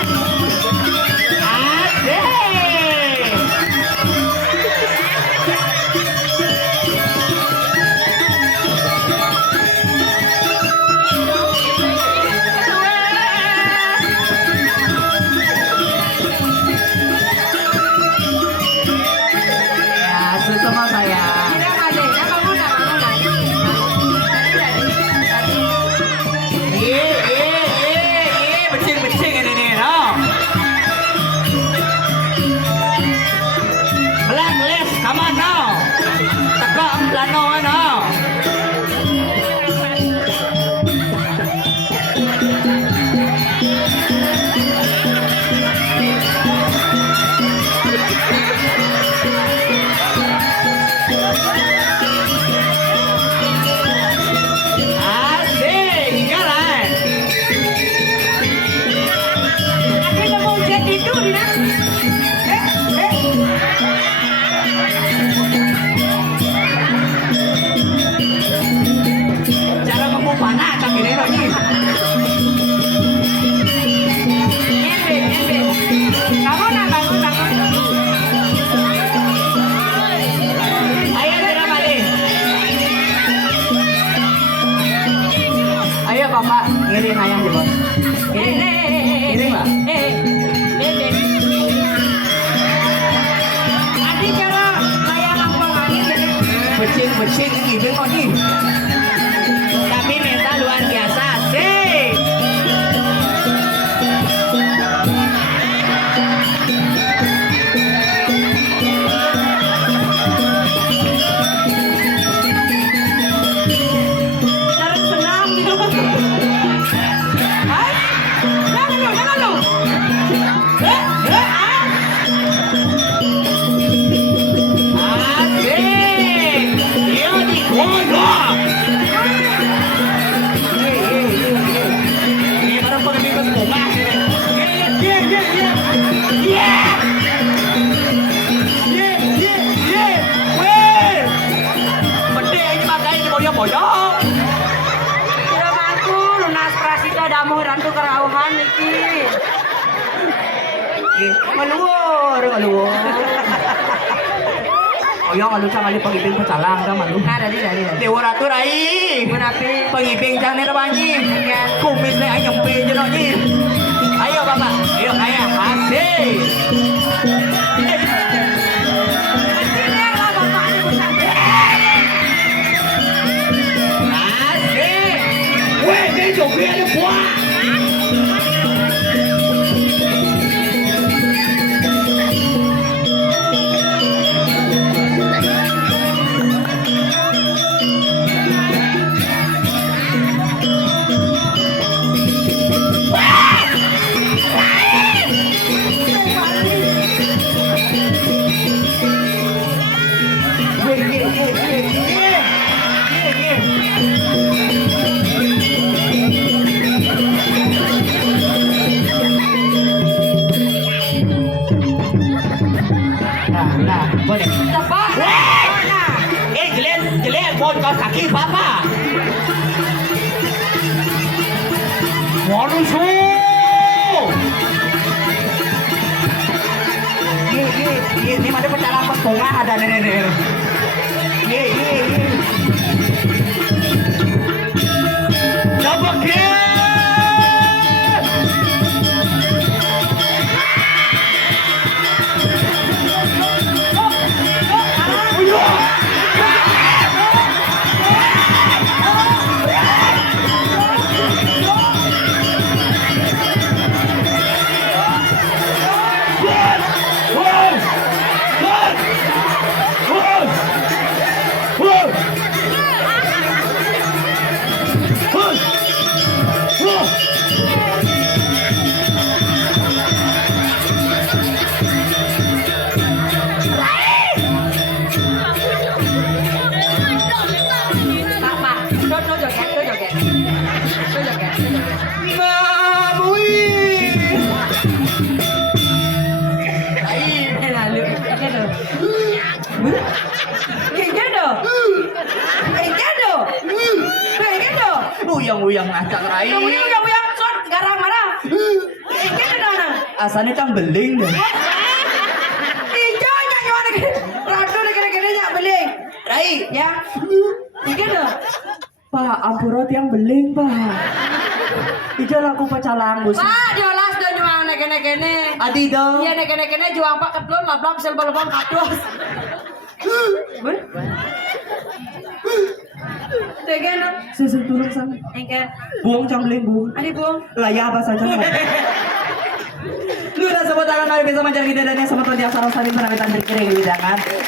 mesin ini bengok nih. Tapi mental luar biasa sih. Jangan senang gitu. Hai, jangan lu. Asik. Dia di goyo. Ini baru pengen bunga. Boyong. Kira aku lunas prasida damu rantu kerauhan iki. Maluor. Oyong alu sa kali pag-ibig sa talang ka malu. Dali. Dewa ratu rai. Gunapi. Pag-ibig sa nila banyi. Kumis na ay nyampi dyan o nyi. Ayo bapak. Ayo kaya. Asik. Asik. Weh, ini joget ada buah. Nah, boleh. Tepat. Jelek, buat kau kaki papa. Waduh, ini mana pecalang pesonga ada nenek. Coba Uyang ngacak rai. Uyang sot garang marah. Iki kenana? Asane cang beling deh. Ijo nyuara rado kira-kira nyak beling. Rai, Ya. Iki do. Pak, ampura tiang beling, Pak. Ijo laku pecalang bus. Pak, diolas do nyuang kene-kene. Adi dong. Iya kene-kene juang pak ketlon lablak sel-balbal kados. Tegen Susu turun sana. engke. Buang cang beling buang. Adi buang. Layar apa saja. Lu udah sebut tangan kali bisa mencari kita dan yang sama tuan yang sarang sami penamitan berkering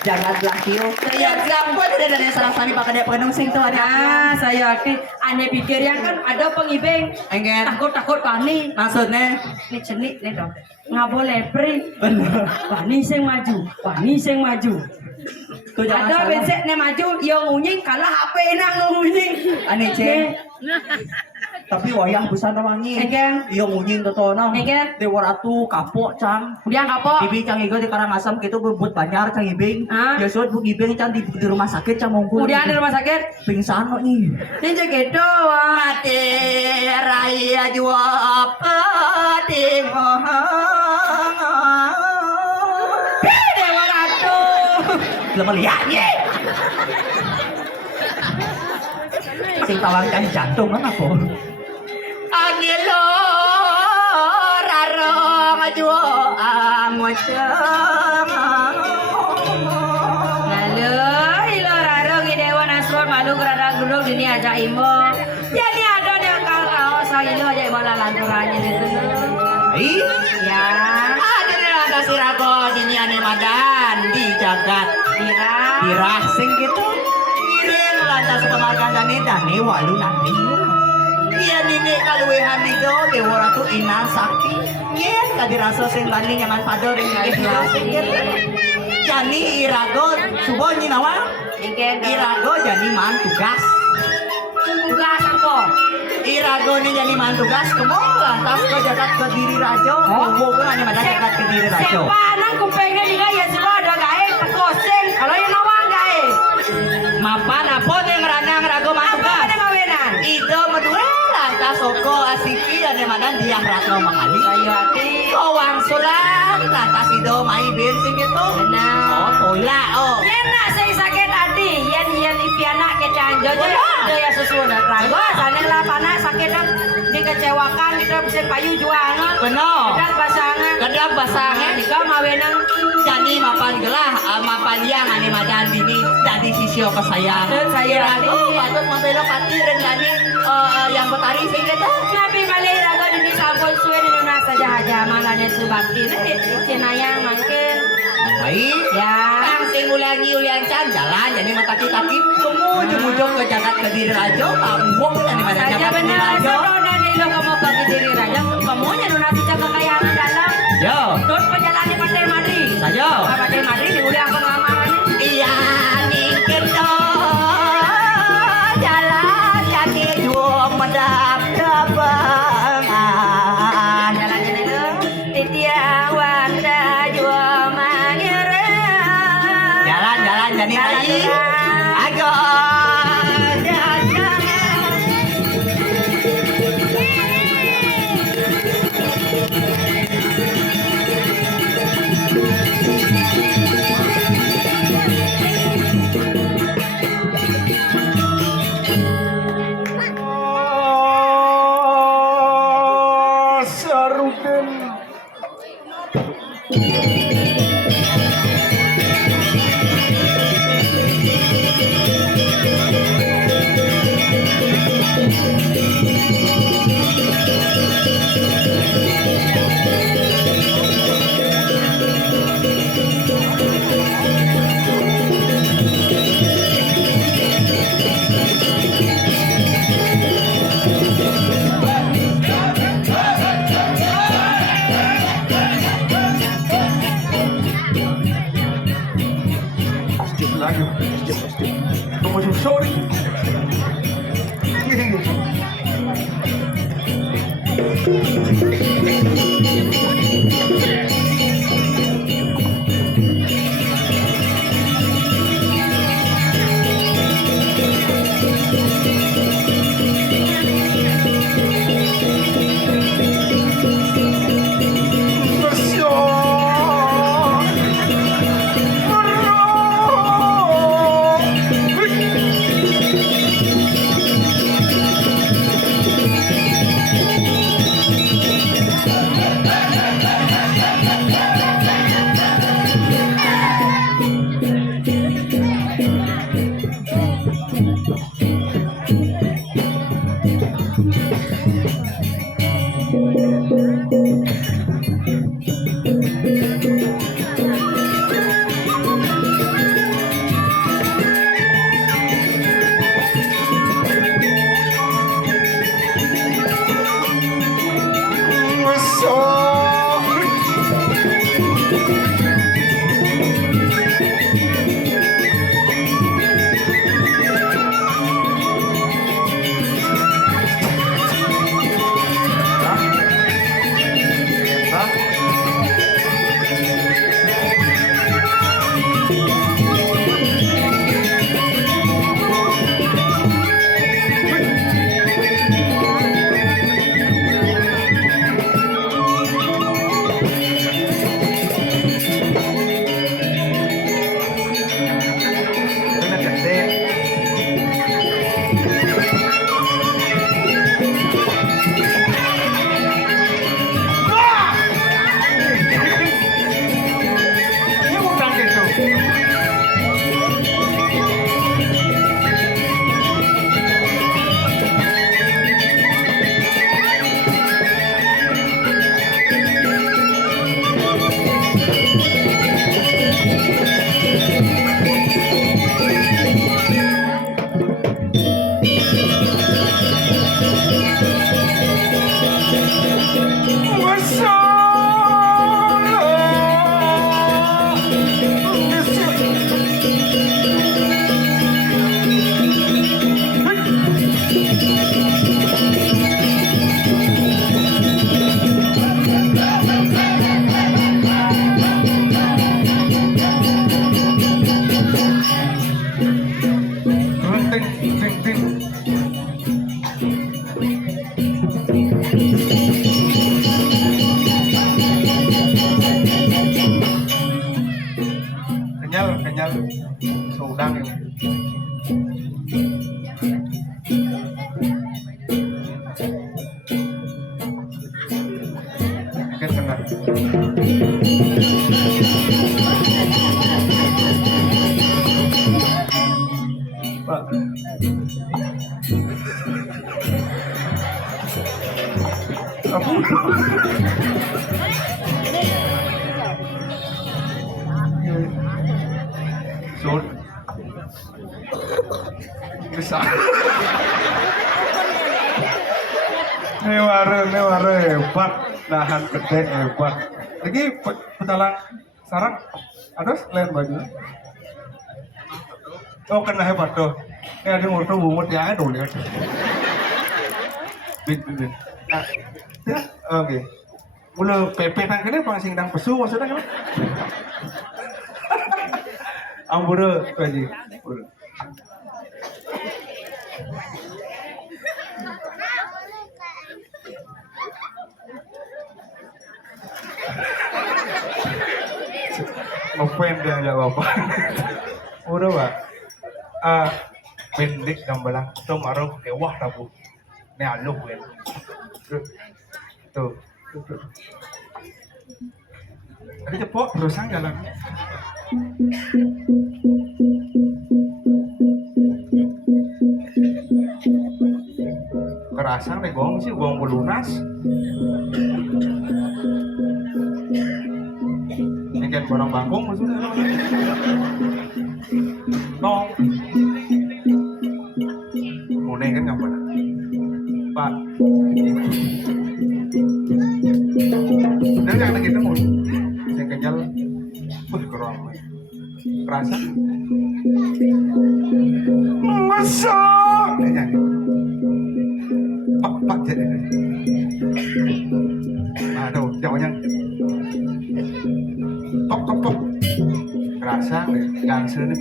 janganlah kio. Saya siapa tidak ada yang sarang sami pakai dia pengendung sing tuh ada. Saya yakin aneh pikir yang kan ada pengibeng. Enggak. Takut panik. Maksudnya Ini cenik nih dong. Nggak boleh pri. bener. Wani sing maju. Tuh jangan Ada salah. becek nih maju, yang ngunying kalah HP nang ngunying. Aneh ceng. Tapi wayah busana wangi. Engke. Iya ngunying totono. Engke. Dewa ratu kapok cang. Dia kapok. Bibi cang igo di Karangasem gitu buat banyak cang ibing. Ah. Ya suat bu ibing cang di rumah sakit cang mongkul. Kemudian di rumah sakit. pingsan kok nih. Ini gitu wah. Mati raya juap ting Dewa Ratu. Belum lihatnya. Sing tawangkan jantung kan apa? Angin lo rarong juang wajang. Lalu ilo raro dewa lalu gerada guru dini aja imo. Ya ni ada dia kalau saya lo aja imo lalanturannya itu. Iya. Ya. Jadi ada sirago dini ane madan di jagat birah sing gitu. Iring lantas kemakan dani walu nanti. Iya nini kaluwehan itu dewa ratu Ina Sakti. Nyen kadirasa sing banding nyaman pador ing gitu. Jani irago subo nyinawa. Irago jani man tugas. Tugas apa? Irago ni jani man tugas kemol lantas ke jagat ke diri rajo. Kubo ke hanya madan jagat ke diri rajo. Sepanan kupengnya juga ya semua ada gae tekoseng. Kalau yang nawang gae. Mapan apa yang ranang rago man Apa tugas. ada kawinan? Ido medue lantas soko asiki dan madan diah rato mangali. Ayo hati. Kawang sulang lantas ido mai bensin gitu. Benar. Oh tola oh. Yen nak saya sakit hati, yen ipiana ke canjo je ya susu dah rago sana lah panas sakit dah dikecewakan kita bisa payu juang. Benar. Kedak pasangan. Kedak pasangan. Jika mawenang Jadi mapan gelah, mapan yang ane madan dini jadi sisio ke saya. Saya rago, patut mapelo pati renggani yang betari sih gitu. Nabi balik rago dini sampun suwe di nuna saja aja mangane subakti nih cenayang mangkin. Baik. Ya. Kang sing ulian can jalan jadi mata kita mujung ke jagat ke diri rajo, kamu ane madan Saja jagat ke diri benar. rajo. Sebelum dari lo kamu bagi diri raja, kamu nya nuna sejak kekayaan dalam. Yo, Dot penjalan di Pantai Madri. saja. Pantai Madri diuli aku ngamaran. Iya ningkir jalan kaki dua medap dapangan. Jalannya itu titiang wanda jua mangere. Jalan jadi lagi. Agak dagang. Sudang ini. Mungkin kena. Pak. Apa? Sud. Bisa. Newara hebat, nahan gede hebat. Lagi petalang sarang, aduh lain baju. Oh kena hebat tuh. Ini ada motor bumut ya, aduh lihat. Bit. Nah, ya, oke. Mula pepe nang kene pang sing nang pesu maksudnya kan? Ambura kaji. Ngopen dia aja bapak. Udah pak. Pendek gambalang. Tuh marah kewah tabu. Ini aluk kan. Tuh. Ada cepok terusan jalan. Kerasan nih gong sih, gong belunas. Ini kan barang bangkong maksudnya. Nong. Mune kan nggak mana? Pak. Jangan lagi temu. Saya kenyal. Kerang. Kerasa. Masuk. Pak jadi. Aduh, jauhnya. Pok. Kerasa langsung nih.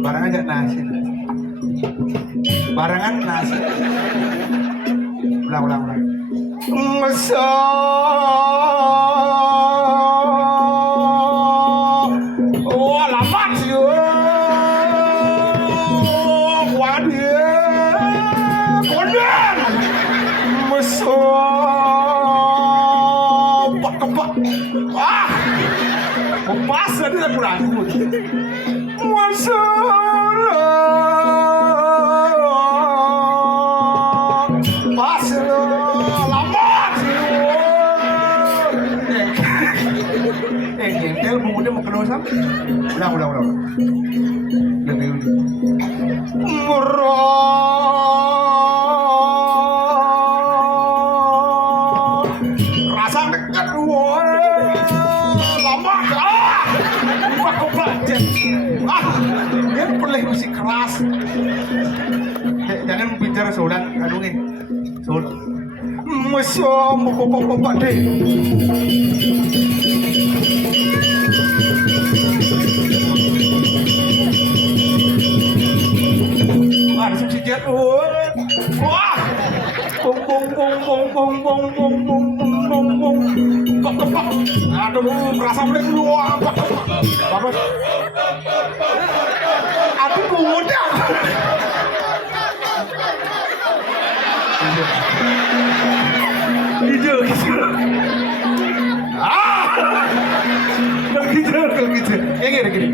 Barang aja nasi. Barangan nasi. Ulang. Oh, lama sih. Waduh. Konden. Pak. Wah. Pemasa dia kurang. Bumbunya mau keluar sama? Ulang. Lebih. Murah. Rasa dekat, woi. Lama. Kopak. Dia boleh musik keras. Jangan bicara seulang. Aduh nih. Musuh kopak deh. Ada subsidiat, wah, bong, kepak, aduh, merasa boleh keluar, apa, aduh, mudah, hijau, gitu, yang gini,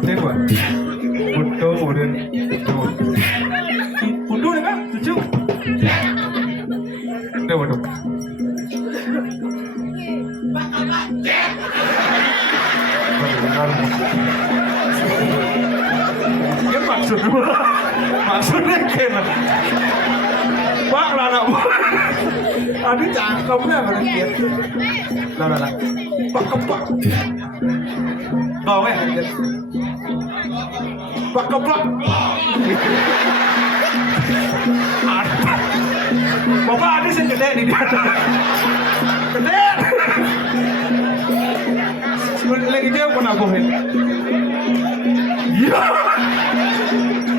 tembak. Foto kemudian foto ya kan lucu waduh ya maksudnya kena pak anak tadi cakepnya kalau lihat lah pak kepak bawa ya pak kepak bapak ada yang gede di dia gede lagi dia pun abuhin iya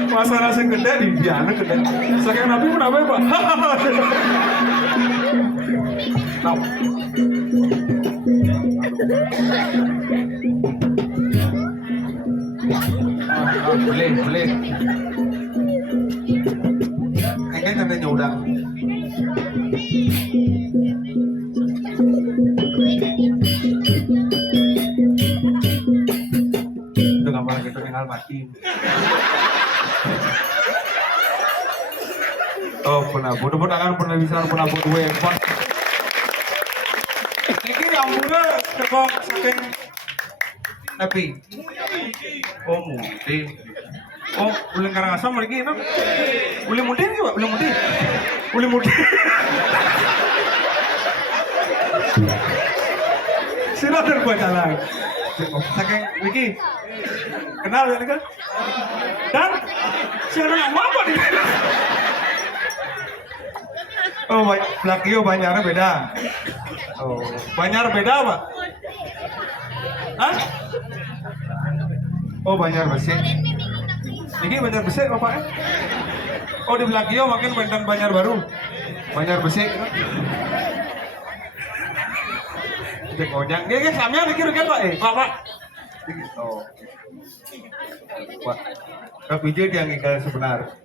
masalah yang gede di dia gede sekarang nabi pun apa ya pak Boleh. Kayaknya tandanya udang. Udah gambar gitu tinggal mati. Oh, penabur tangan pernah bisa penabur gue pak. Ini rambutnya tekok saking tapi. Oh mudi. Oh, uling Karangasem lagi no. Uli mudi nih pak, uli mudi. Sila terbuat jalan. Saking Wiki. Kenal ya kan? Dan siapa nama apa nih? Oh, Blakio Banyar beda. Oh, Banyar beda pak? Hah? Oh, Banyar Besik. Ini Banyar Besik bapaknya? Oh, di Blakio makin Banyar baru. Banyar Besik. Cek ojang. Dia samnya dikira-kira pak Pak. Oh. Pak. Kau pijit yang ingkar sebenar.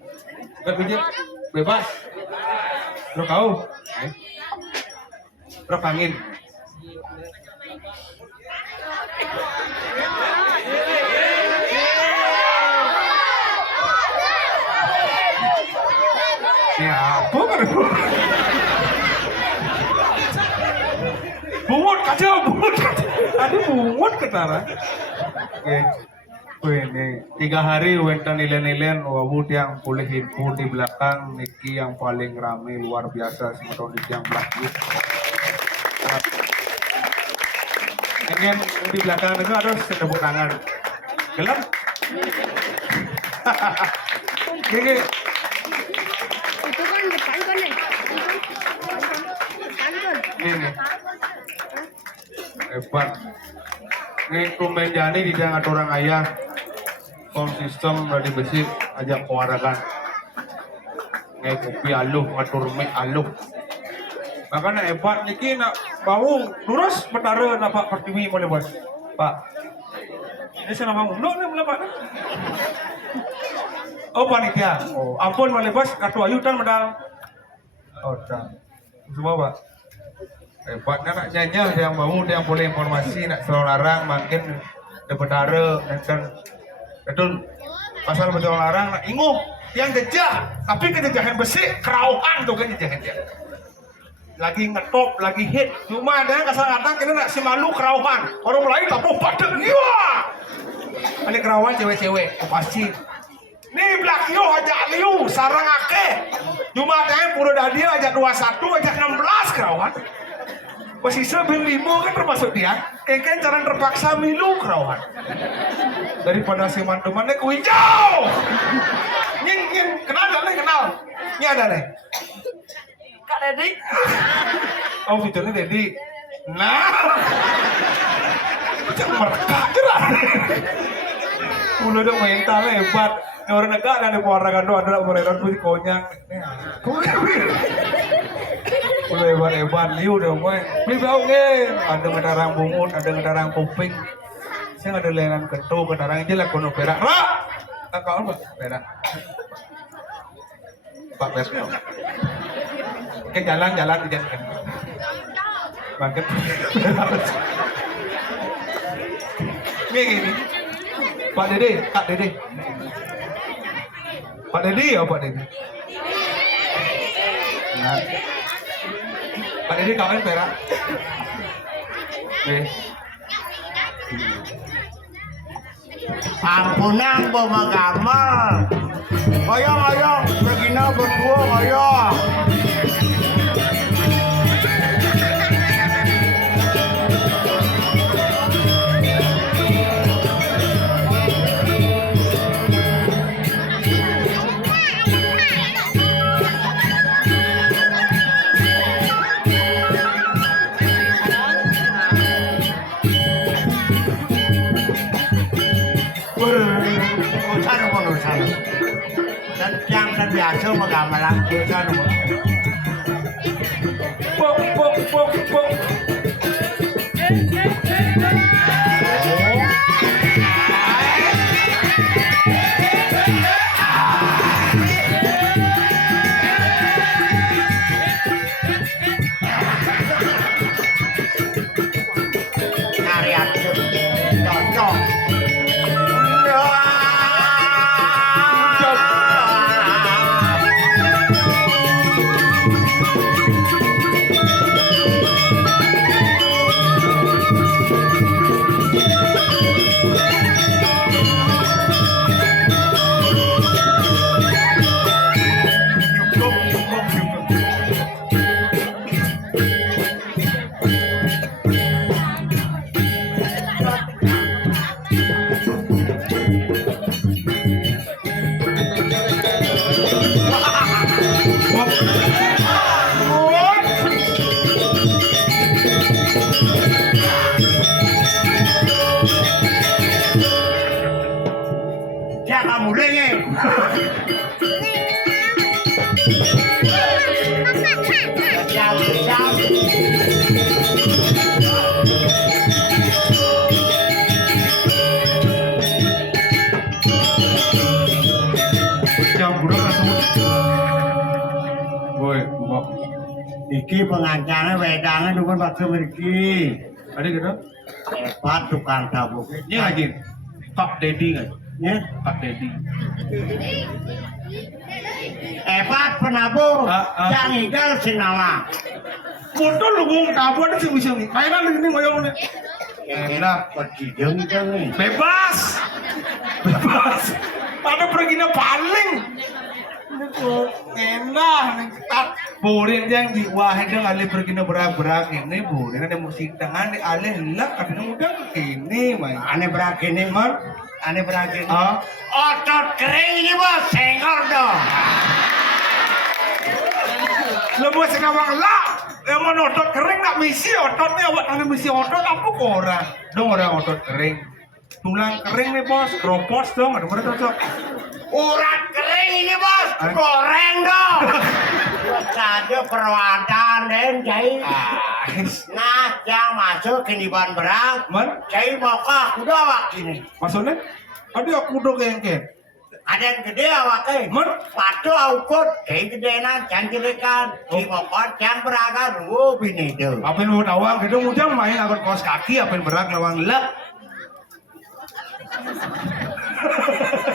Kau pijit bebas. Bro kau. Bro angin. Ya, apa kan? Bungut kacau. Ada bungut ketara. Oke. Ini 3 hari wentan nilen-nilen wabut yang boleh himpun di belakang Niki yang paling ramai luar biasa semua yang belakang. Ingin di belakang itu harus tepuk tangan. Gelap? Gini. Itu kan depan kan ya? Depan kan? Ini. Hebat. Ini kumendani di jangan orang ayah. Konsisten dari besi ajak keluarga. Ngai kopi aluh, ngatur mie aluh. Makanya hebat niki nak bau lurus betara dapat pertiwi boleh bos. Pak. Ini saya nama mulut ni mula pak. Oh panitia. Oh ampun boleh bos. Kartu ayutan medal. Oh tak. Semua pak. Hebatnya nak nyanyi yang bau yang boleh informasi nak selalu larang makin de betara dan betul pasal betul larang nak inguh yang jejah tapi kejejahan besi kerauhan tuh kan jejahan dia lagi ngetop lagi hit cuma ada yang kadang kena nak si malu kerauhan orang lain tak mau pada wah ada kerauhan cewek-cewek pasti nih Blakio ajak liu sarang ake cuma ada yang pura dadi ajak 21 ajak 16 kerauhan posisi bin 5 kan termasuk dia kayaknya cara terpaksa milu kerauhan daripada si mantumannya ke hijau nying kenal gak nih kenal ini ada nih Kak Dedi. oh fiturnya Dedi nah macam mereka cerah udah dong mentalnya hebat orang negara dari pewarnakan doa adalah mereka putih konyang udah hebat liu dong gue beli bau ada ngedarang bungut ada ngedarang kuping saya ada lenan ketu kendaraan aja lah kono perak rak tak kau apa perak pak perak ke jalan-jalan di jalan bangkit ini Pak Dede Kak Dede Pak Dede ya Pak Dede nah Pak Dede kawan perak Ampunang pemagaman. Oyong begina berdua oyong. Urusan dan yang dan biasa magamalang urusan pok Iki pengacaranya wedangnya dukun bakso beriki. Ada gitu? Hebat tukang tabuk. Ini lagi. Kak Dedi kan? Ya, Kak Dedi. hebat penabung. Ah. Yang higal si nama. Betul lu bung kabur ada sih nih. Mainan ini ngoyong nih. Enak percideng nih. Bebas. Bebas. Pada pergi paling. Enak nih. Tak boleh yang di wahid yang alih pergi berak-berak ini boleh. Ada musik tangan di alih lek kadang udah ini main. Aneh berak ini man. Aneh berak ini. Ah. Otot kering ini bos. Senggol dong. Lepas ngawang lah. Yang mau otot kering nak misi ototnya awak tangan misi otot apa kok orang? Dong orang otot kering. Tulang kering nih bos. Kropos dong. Ada mana cocok? Urat kering ini bos. Goreng dong. Saja perwataan dan jahit. Nah, yang masuk ke di ban berang. Man? Jahit mokah udah awak ini. Maksudnya? Ada aku udah kengken. Ada yang gede awaknya. Man? Patu aukut, kayak gedenan, can cirikan, si mokot, can beragan, bini itu. Apa yang lu tawang gitu mujang main akan kos kaki apa yang berak lawang lek.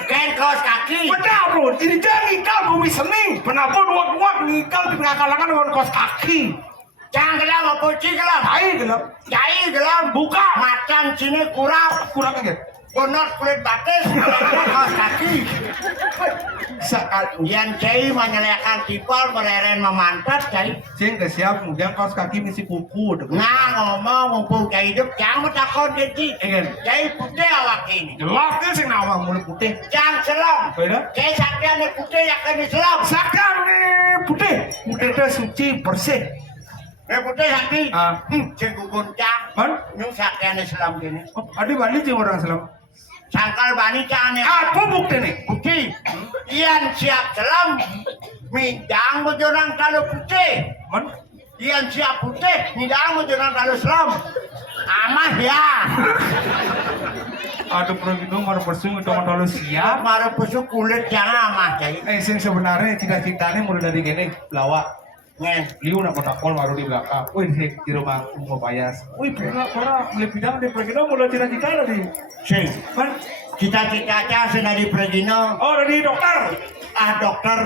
Kan kaos kaki. Benar bro, ini jangan ngikal bumi seni. Penapun uak-uak ngikal di tengah kalangan dengan kos kaki. Can gelam apa ci gelam? Hai gelap. Jai gelam. Buka. Macan sini kurang. Kurang aja. Bonot kulit batis, kaos kaki. Saat Yang cai menyelekan tipal, meleren memantat cai. sing udah siap mujang kaos kaki misi kuku. Nah ngomong ngumpul cai hidup, jangan takut jadi. Ingin. Cai putih awak ini. Jelasnya sing nawang mulut putih. Jangan selam. Beda? Cai saktian putih yang kena selam. Sakar nih putih. Putih itu suci bersih. Putih sakti. Ah. Cai guguncang. Man? Nyung saktian selam gini. Oh, ada balik sih orang selam. Sangkal bani jangan Apa bukti nih? putih. Ian siap selam. Midang bojorang kalau putih. Man? Ian siap putih. Midang bojorang kalau selam. Amah ya. Ada pergi dong, ada persung itu kalau siap. Marah pusuk kulit jangan amah cai. Sing sebenarnya cita-citanya mulai dari gini, lawak. Ngen. Liu nak kotakol baru di belakang. Wih, di rumah mau payas. Wih, pernah beli bidang di pergi dong, mulai cita-cita tadi. Sing. Man? Cita-citanya sudah di Pregino. Oh, dari dokter. Dokter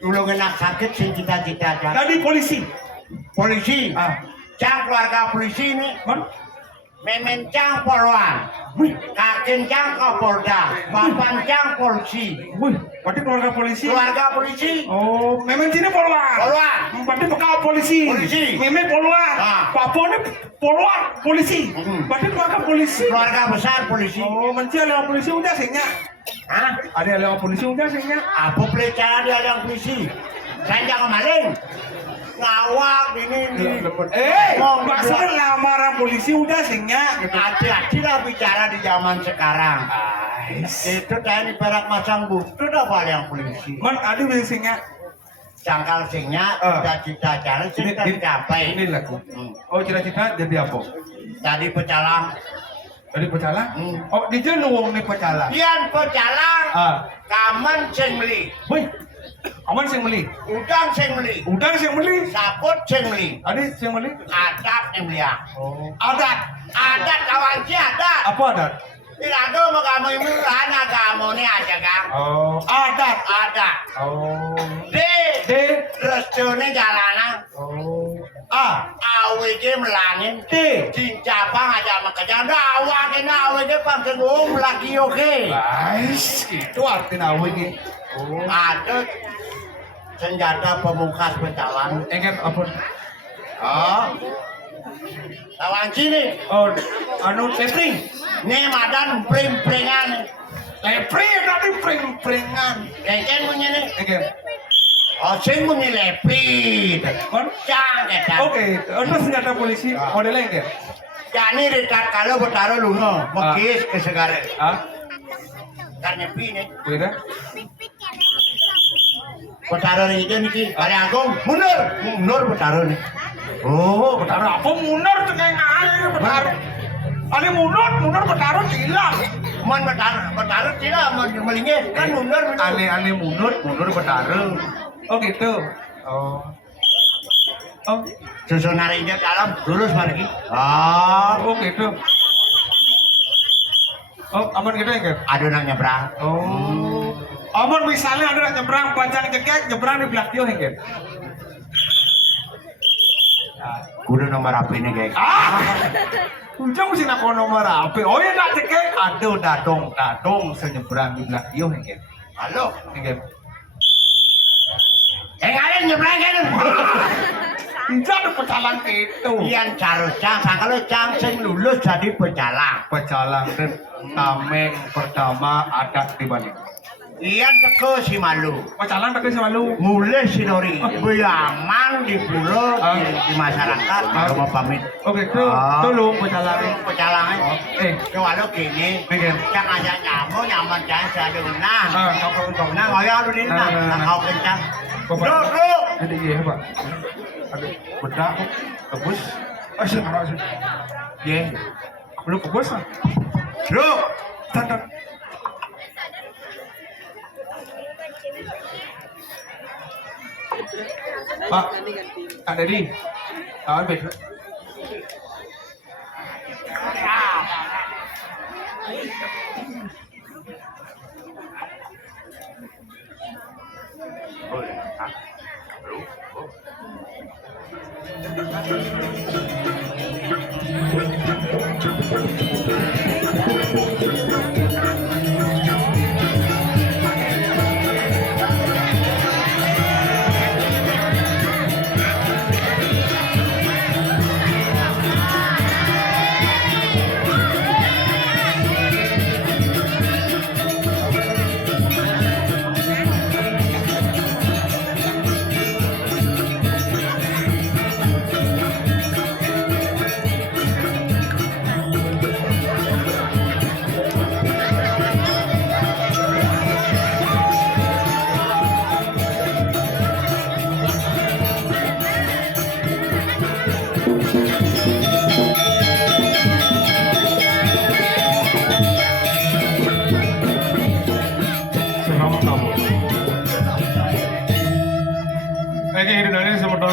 dulu kena sakit sing cita-cita aja. Dari polisi. Polisi. Ah, Cang keluarga polisi ini. man? Memen cang polwan. Kakin cang kapolda. Bapan cang polisi. Wih, berarti keluarga polisi. Keluarga polisi. Oh, memang sini poluan. Polwan. Berarti bekal polisi. Polisi. Memang poluan. Ah. Papua ini poluan polisi. Berarti keluarga polisi. Keluarga besar polisi. Oh, mencari lewat polisi udah sihnya. Hah? Ada lewat polisi udah sihnya. Apa pelecehan dia yang polisi? Saya jangan maling. Ngawak ini. Maksudnya lamaran polisi udah sihnya. Gitu. Hati-hati lah bicara di zaman sekarang. Itu kayak di perak masang bukti dah yang polisi. Man, ada biasanya. Cangkal singnya, cita-cita jalan sih tercapai. Ini lagu. Oh, cita-cita jadi apa? Tadi pecalang. Dari pecalang? Hmm. Oh, di jenuang nih pecalang. Pian pecalang, Ah, kaman sing beli, wih, aman sing beli. udang sing beli, Udang sing beli. saput sing beli, Ada sing beli. adat yang beli ya. Oh. Adat kawan si adat. Apa adat? Ilago mau kamu ini kan agama ini aja kan. Oh, adat. Adat. Oh. D, restunya jalanan. Oh. A. Awege melangin. T. Cincapang aja makanya ada awake na awege pangke ngom lagi oke. Guys, itu artinya awe ini. Oh. Ada senjata pemungkas pecalang. Ingat apa? Oh. Lawan sini. Oh, anu setting. Nih madan pring-pringan. Lepri tadi pring-pringan. Keken punya nih. Ingat. Oh, sing punya lepri. Kon? Jangan Oke, itu senjata polisi modelnya ingat. Jani rekat kalau bertaruh lungo, mekis ke segare. Ah, Karena nih. beda. Bertaruh itu nih, kali agung mundur bertaruh nih. Oh, bertaruh apa mundur tuh kayak ngalir bertaruh. Ali mundur bertaruh hilang. Man bertaruh tidak, melingkir kan mundur. Ali mundur bertaruh. Oh gitu. Oh. Oh, Susun harinya dalam lurus lagi. Oh, oh gitu. Oh, aman gitu ya kan? ada yang nyebrang. Oh. Aman misalnya ada yang nyebrang panjang cekek nyebrang di belakang ya kan? Kudu nomor apa ini guys? Ujang mesti nak nomor apa? Oh ya nak cekek. Aduh dadong senyebrang di belakang ya kan? Halo, Ya kan? kalian nyebrang kan? Ujang ada pecalang itu. Iyan carusang, kalau cang sing lulus jadi pecalang. Pecalang dan tameng pertama ada di balik. Iyan teko si malu. Pecalang pakai selalu. Mulai si Nori, aman di pulau, di masyarakat, baru mau pamit. Oke, tolong pecalang. Pecalangnya. Kalau gini, Bikin. cang aja nyamuk, nyaman cang saya dengar. Kau Nah, ngoyo lu ini Nah, nah, kau kencang. Bapak. Duduk. Jadi iya pak. Ada bedak, kebus. Sih marah sih. Ye. Belum kebus ah. Duduk. Tanda. Pak, Kak Dedi, kawan bed.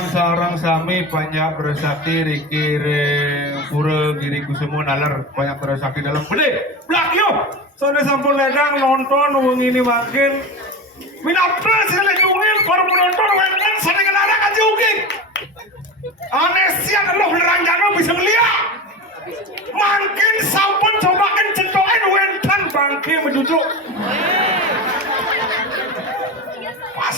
Sarang sami banyak bersakti rikire pura diriku semua nalar banyak bersakti dalam bede blak yuk sore sampun ledang nonton wong ini makin minapre sile jungil para penonton wenten sare kenara kaji uking anesian loh nerangjana bisa ngeliat makin sampun cobakan centokin wenten bangke menjujuk pas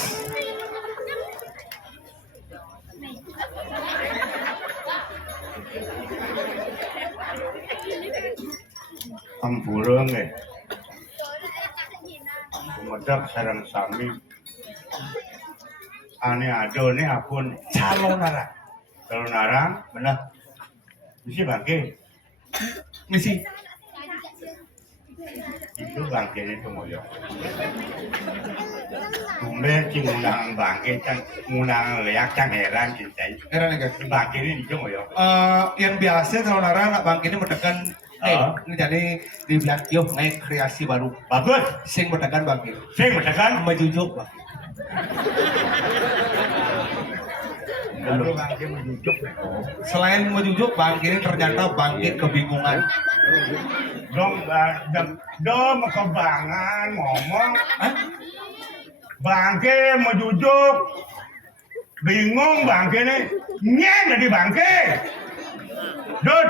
Ampurang Kumadak sarang sami. Ane ado ni apun calon narang, benar. Misi bangke. misi Itu bangke ni tumoyo. Tumben cing undang bangke cang undang leak cang heran cintai. heran ya guys. Bangke ni tumoyo. Yang biasa kalau nara anak bangke ini mendekan ini jadi di belakang yuk naik kreasi baru Bagus. sing mendekan bangke Sing masakan. mejujuk bang Lalu bangke menjujuk. selain mejujuk bangke ini ternyata bangke kebingungan Dom kebangan ngomong. Bangke menjujuk. Bingung bangke ni. Nyen jadi bangke. Dut,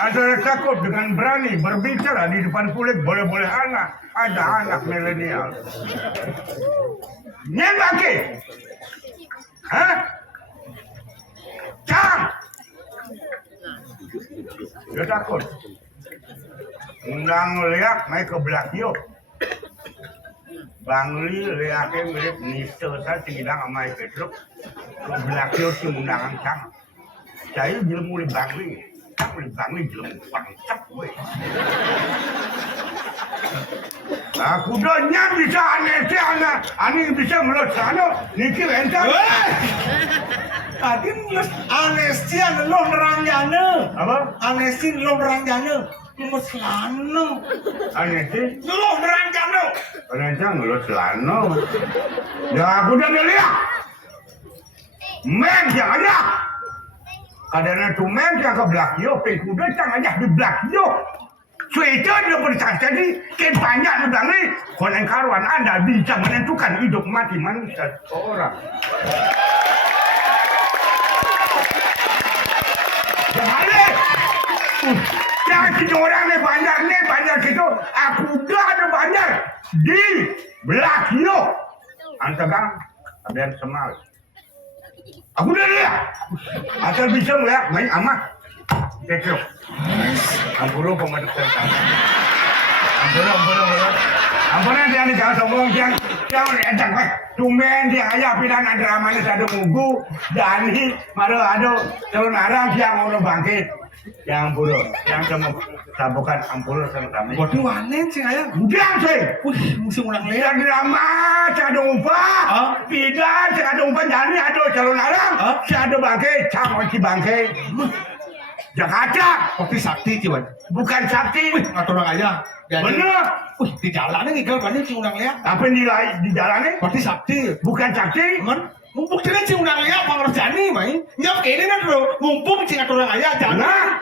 ada takut dengan berani berbicara di depan publik boleh-boleh anak. Ada anak milenial. Nyen bangke. Hah? Cang. Dia takut. Undang liak naik ke belakang yuk. Bangli liaknya mirip niste saya tinggal sama Petruk. Ke belakang yuk si undangan cang. Saya belum mulai bangli. Bangli belum pancap gue. Aku doanya bisa aneh bisa melot sana. Niki rentan. tadi anestian lo nerangjana Apa? anesin lo nerangjana lemes lanang Aneh sih. lo nerangjana Rentan melot selano. Ya aku udah lihat. Men yang ada. Kadang tumen dia ke belakio, pekuda jangan aja di belakio. Sudah dia bersaksi di banyak sedang ni. Konon karuan Anda bisa menentukan hidup mati manusia seorang. Balik. Jangan kita orang ni banyak gitu. Aku dah ada banyak di belakio. Antagang, biar semal. Aku dah lihat. Asal bisa melihat main amat. Kecil. Ampun pemerintah. Ampun dia ni jangan sombong jangan edan Tumen dia ayah pidana drama ni sadu mugu Dani malu ado calon arang yang mau bangkit. Yang puluh, yang cuma tabukan ampul sama kami. Waduh wanen sih ayah. Udah sih. Musim ulang Lihat drama, ada upah. Tidak, ada upah Dani ada calon arang. Ada bangkit, cang si bangkit. Jakarta, Kopi sakti cuman. bukan sakti. Ngatur orang aja. Bener. Di jalan nih kalau banyak sih ulang lihat. Apa yang di jalan ni? Kopi sakti. Bukan sakti. Man, mumpung tidak sih ulang lihat pangrok jani main. Nyap ini kan bro. Mumpung sih ngatur orang aja.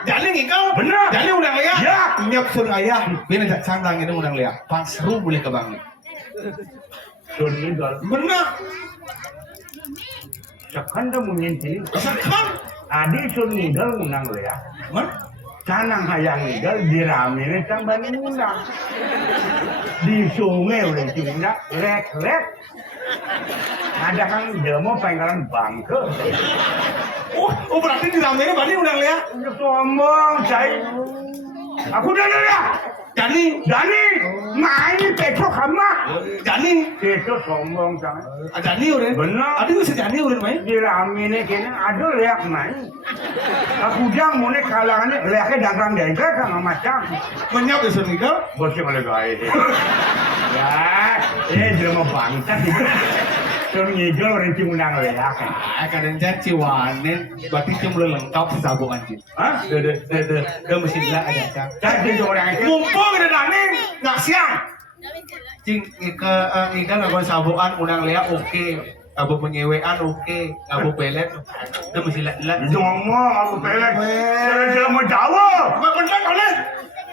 Jani ngikau. Bener. Jani ulang lihat. Ya. Nyap suruh ayah. Biar tidak sandang ini ulang lihat. Pas seru boleh kebangun. Sun Idol. Bener. Sekarang dah menyentil. Sekarang. Adi Sun Idol undang ya. Man. Canang hayang Idol diramine tambah undang. Di sungai udah tindak lek. Ada kan demo penggalan bangke. Oh berarti di ramenya berarti ulang lihat. Udah ngomong saya. Aku dah lihat. Jani. Main Petro kamu. Jani. Petro sombong jangan. Jani udah. Bener. Adi bisa Jani udah main. Diramine kena ada lihat main. Aku jang mau nih kalangannya lihatnya dagang dengkel sama macam. Menyap ya Sunigel. Bosnya malah gaya deh. Ya, dia mau bangsa gitu. Sun Idol orang Cimundang lihat. Kadang janji wanen. Berarti cuma lengkap sabungan sih. Hah? Dia mesti bilang ada cang. Jadi orang itu. Mumpung ada nane nggak siang. Cing ke ikan nggak sabungan undang lihat oke. Abu penyewean oke, abu pelet, dia mesti lihat. Ngomong aku pelet. Dia mau jawab. Bener oleh.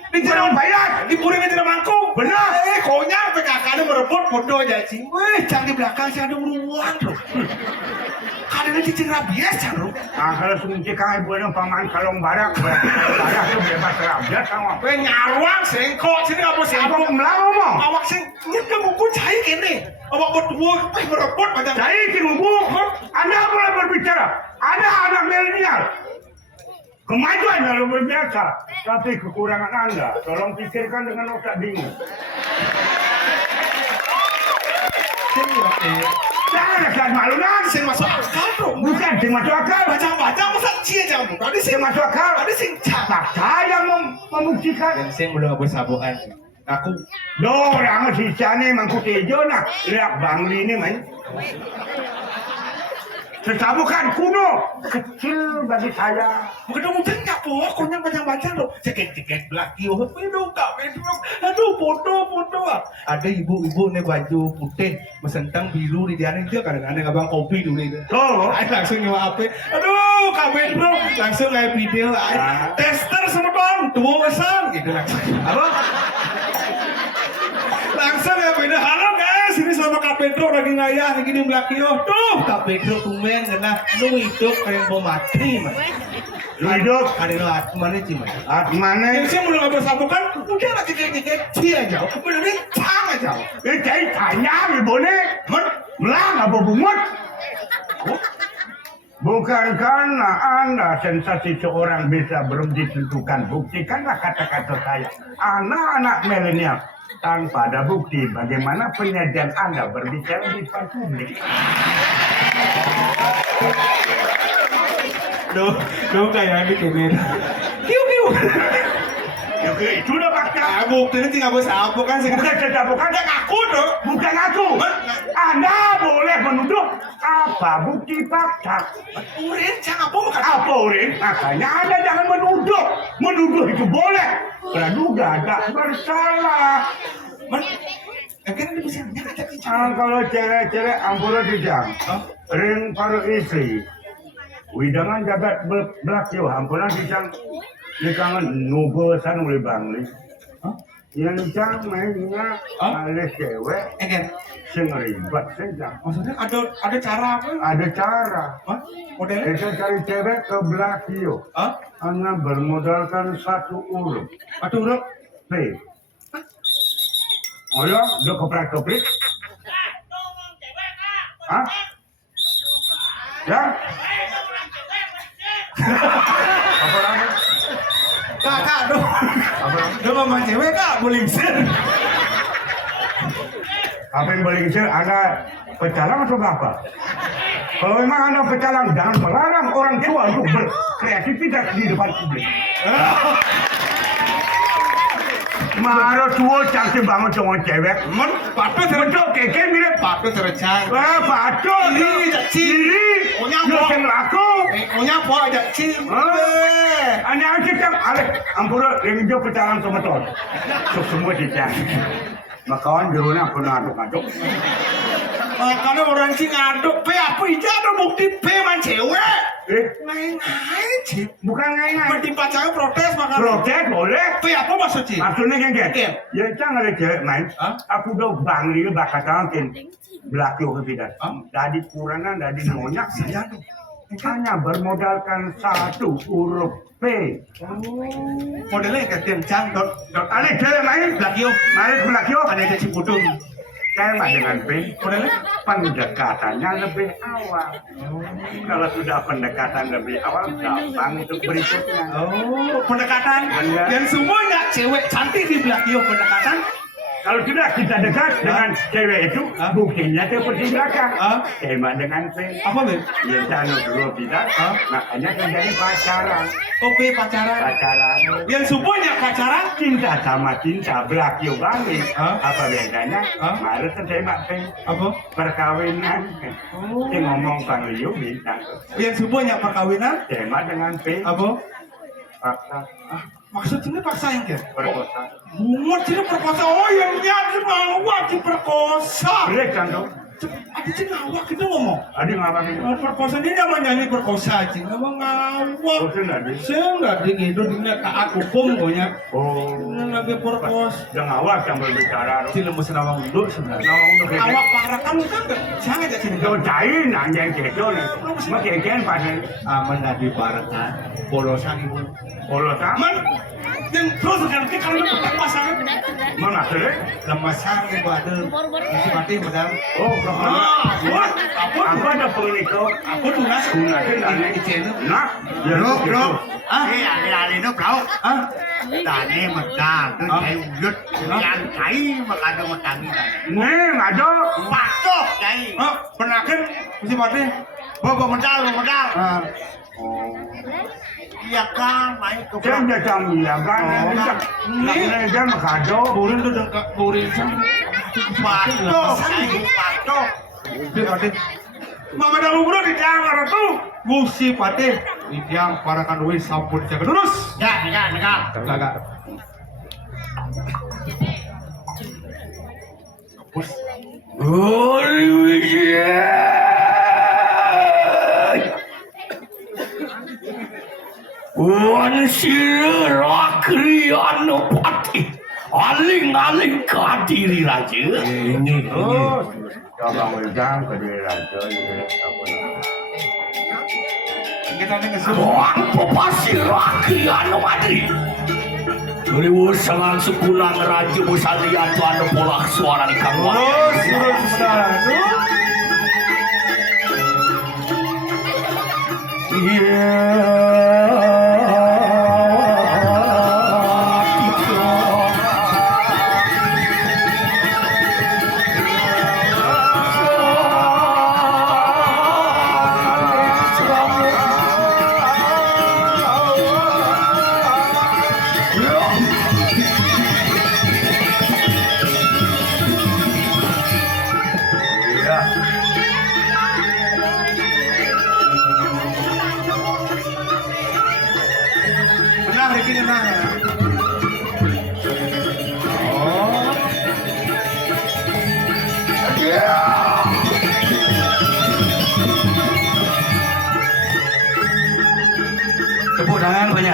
Di jalan bayar, di puring aja mangkuk. Benar. Konya PKK-nya merebut bodoh aja sih. Wih, jangan di belakang sih ada uruan loh. Kadang cicing rabies ya loh. Kalau sunci kang ibu yang paman kalong barak tuh bebas rabies sama. Wih, nyarwang sengkok sini apa sih? Apa melang ngomong? Awak sing nyet buku cai kene. Awak berdua merebut macam. Saya ibu, Anda mulai berbicara. Ada anak milenial. Kemajuan yang luar biasa, tapi kekurangan Anda. Tolong pikirkan dengan otak bingung. Jangan rasa malu nan. Sing masuk akal bro. Bukan sing masuk akal. Baca masa cia jamu. Tadi Sing masuk akal. Tadi sing cak. Saya yang membuktikan. Yang sing belum bersabuan. Aku. Doh, orang sisa ni mangkuk hijau nak. Lihat Bangli ni main. Sesabukan kuno kecil bagi saya. Bukan mungkin nggak pokoknya baca loh. Cekek belaki. Oh, Pedro. Aduh, foto ah. Ada ibu-ibu nih baju putih, mesentang biru di dianin dia kadang-kadang abang kopi dulu itu. Oh, Langsung nyawa apa? Aduh, kabel bro, langsung kayak video. Tester sama bang, dua pesan gitu langsung. apa? Langsung ya beda. Halo guys, ini sama Kak Pedro lagi ngayah gini belakio. Tuh, Kak Pedro tumen kena lu hidup kayak bom mati man. Lu hidup? Ada lu atmane sih man. Mana? Yang sih mulai nggak bersabukan, udah lagi kayak cia aja. Bener ini sama aja. Cai tanya ibu ni. Melang apa bungut? Bukan karena Anda sensasi seorang bisa belum ditentukan. Buktikanlah kata-kata saya. Anak-anak milenial tanpa ada bukti bagaimana penyajian Anda berbicara di depan publik. Lu kayak ini. Kiu. Oke, itu udah fakta. Bukti ini tinggal bersabu kan sih. Bukan cerita, bukan Aku dong. bukan aku. Anda boleh menuduh apa bukti fakta. Urin jangan apa bukan. Apa Urin? Makanya Anda jangan menuduh. Menuduh itu boleh. Praduga tak bersalah. Kan ini bisa Kalau cewek-cewek ampura dijang. Ring paruh istri. Widangan jagat belak yo hampunan dicang dikangen nubesan oleh bangli. Yang cang mainnya oleh cewek Egen, sing ribet saja. maksudnya ada cara apa? Ada cara. Hah? Modelnya? Kita cari cewek ke belak yo. Hah? Hanya bermodalkan satu huruf Aduh, bro. P. Oh ya, udah keprak-keprik. Hah? Ya? Apa lagi? Kak, dong. Dong sama cewek kak, boleh Apa yang boleh kisah? Ada pecalang atau apa? Kalau memang ada pecalang, jangan melarang orang tua untuk berkreativitas di depan publik. Mana tua cantik banget sama cewek. Men, patut Betul, keke mirip. patut terecang. Wah, patut. Iri, jak cing. Iri. Punya Lu apa? yang laku. Punya apa aja cing? Hanya aja cang, alek, ampura, yang hijau pecalang sama tuan. Semua dicang. Makawan jeruna pernah aduk-aduk. Makanya orang cing ngaduk, apa aja ada bukti man cewek. Ngain-ngain cing. Bukan ngain-ngain. Berarti pacarnya protes makanya. Protes boleh. Apa maksud cing? Maksudnya kan Oke. gitu. Ya cang ada cewek main. Hah? Aku udah bangli bakal tangkin. Belaki ke tidak. Hah? Dari kurangan, dari nonyak. Hanya bermodalkan satu huruf P. Modelnya kayak kencang, dot Ada cewek main. Blakio, Mari belakio. ada yang cipudung. Tema dengan P. Modelnya? Pendekatannya lebih awal. Kalau sudah pendekatan lebih awal, gampang untuk berikutnya. Oh, pendekatan. Bener. Dan semuanya cewek cantik di Blakio pendekatan. Kalau sudah kita dekat dengan cewek itu, Hah? buktinya seperti belakang. Hah? Tema dengan P. Apa Beb? Ya jangan dulu tidak. Hah? Makanya terjadi pacaran. Oke, pacaran. Pacaran. Yang semuanya pacaran. Cinta sama cinta belakio balik. Hah? Apa bedanya? Hah? Harus terima P. Apa? Perkawinan. Oh. Yang ngomong Panglio bintang. Yang semuanya perkawinan. Tema dengan P. Apa? Paksa. Maksudnya paksa yang kayak? Perkosa. Bunga sini perkosa. Oh yang nyari mau wajib perkosa. Boleh kan dong? Ada cing ngawak kita ngomong. Ada ngapa ini? Perkosa ini nama nyanyi perkosa cing. Ngomong ngawak. Bosan tadi. Saya nggak di gitu dia taat hukum pokoknya. Oh. Lagi perkos. Jangan awak yang berbicara. Cile mesti nawang dulu sebenarnya. Nawang dulu. Awak parakan kan nggak jangan aja sini. Jauh cair nanjang kejo nih. Makanya pada Aman nadi parakan. Polosan ibu. polo taman. Dan terus nanti kalau kita pasangan. Mana sih? Lemasan ibu ada. Masih mati madam. Oh, What? aku ada pengikut. Aku tunas. Gunakan aneh. Nah, ya Bro. Ah? Ini alih-alih nó bro. Ah? Tadi medang, tu saya udut. Yang kai makanya medang ni. Nih, ngado. Patuh kai. Ah? Penakan masih mati. Bawa medal. Ah. Iya kan, main ke Saya udah cami ya kan. Ini dia makado. Burin tu dekat burin sana. patuh. Kai patuh. Pati. Mama dah bubur di jangan tu. Gusi pati. Yang parakan duit sampun jaga terus. Dah. Gagak. Bos. Wan sira rakriyan pati aling-aling kadiri raja ini Oh, coba ujang ke diri raja ini apa namanya? Kita ni kesuruh. Tuan pepasi rakriyan madri dari usangan sebulan raja besalian tuan polak suara di kangwang Terus sebentar.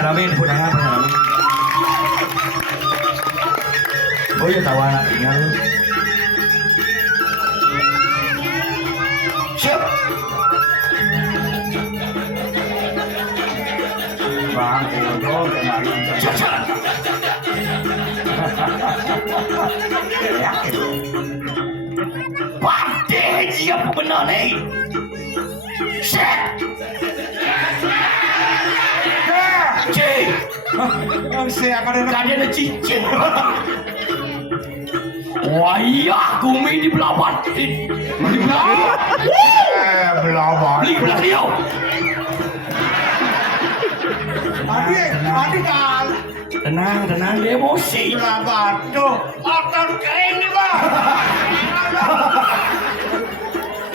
Pengalamin, punangan, pengalamin. Oh ya tawa anak tinggal. Siap. Bang, jodoh, Jalan. Pade dia benar nih. Set. Cik. Saya akan Tadi ada cincin. Wayah gumi di belawan. Di belawan. belawan. Beli belah dia. Adik kan. Tenang, dia emosi. Belawan tuh. Otot kering nih bang.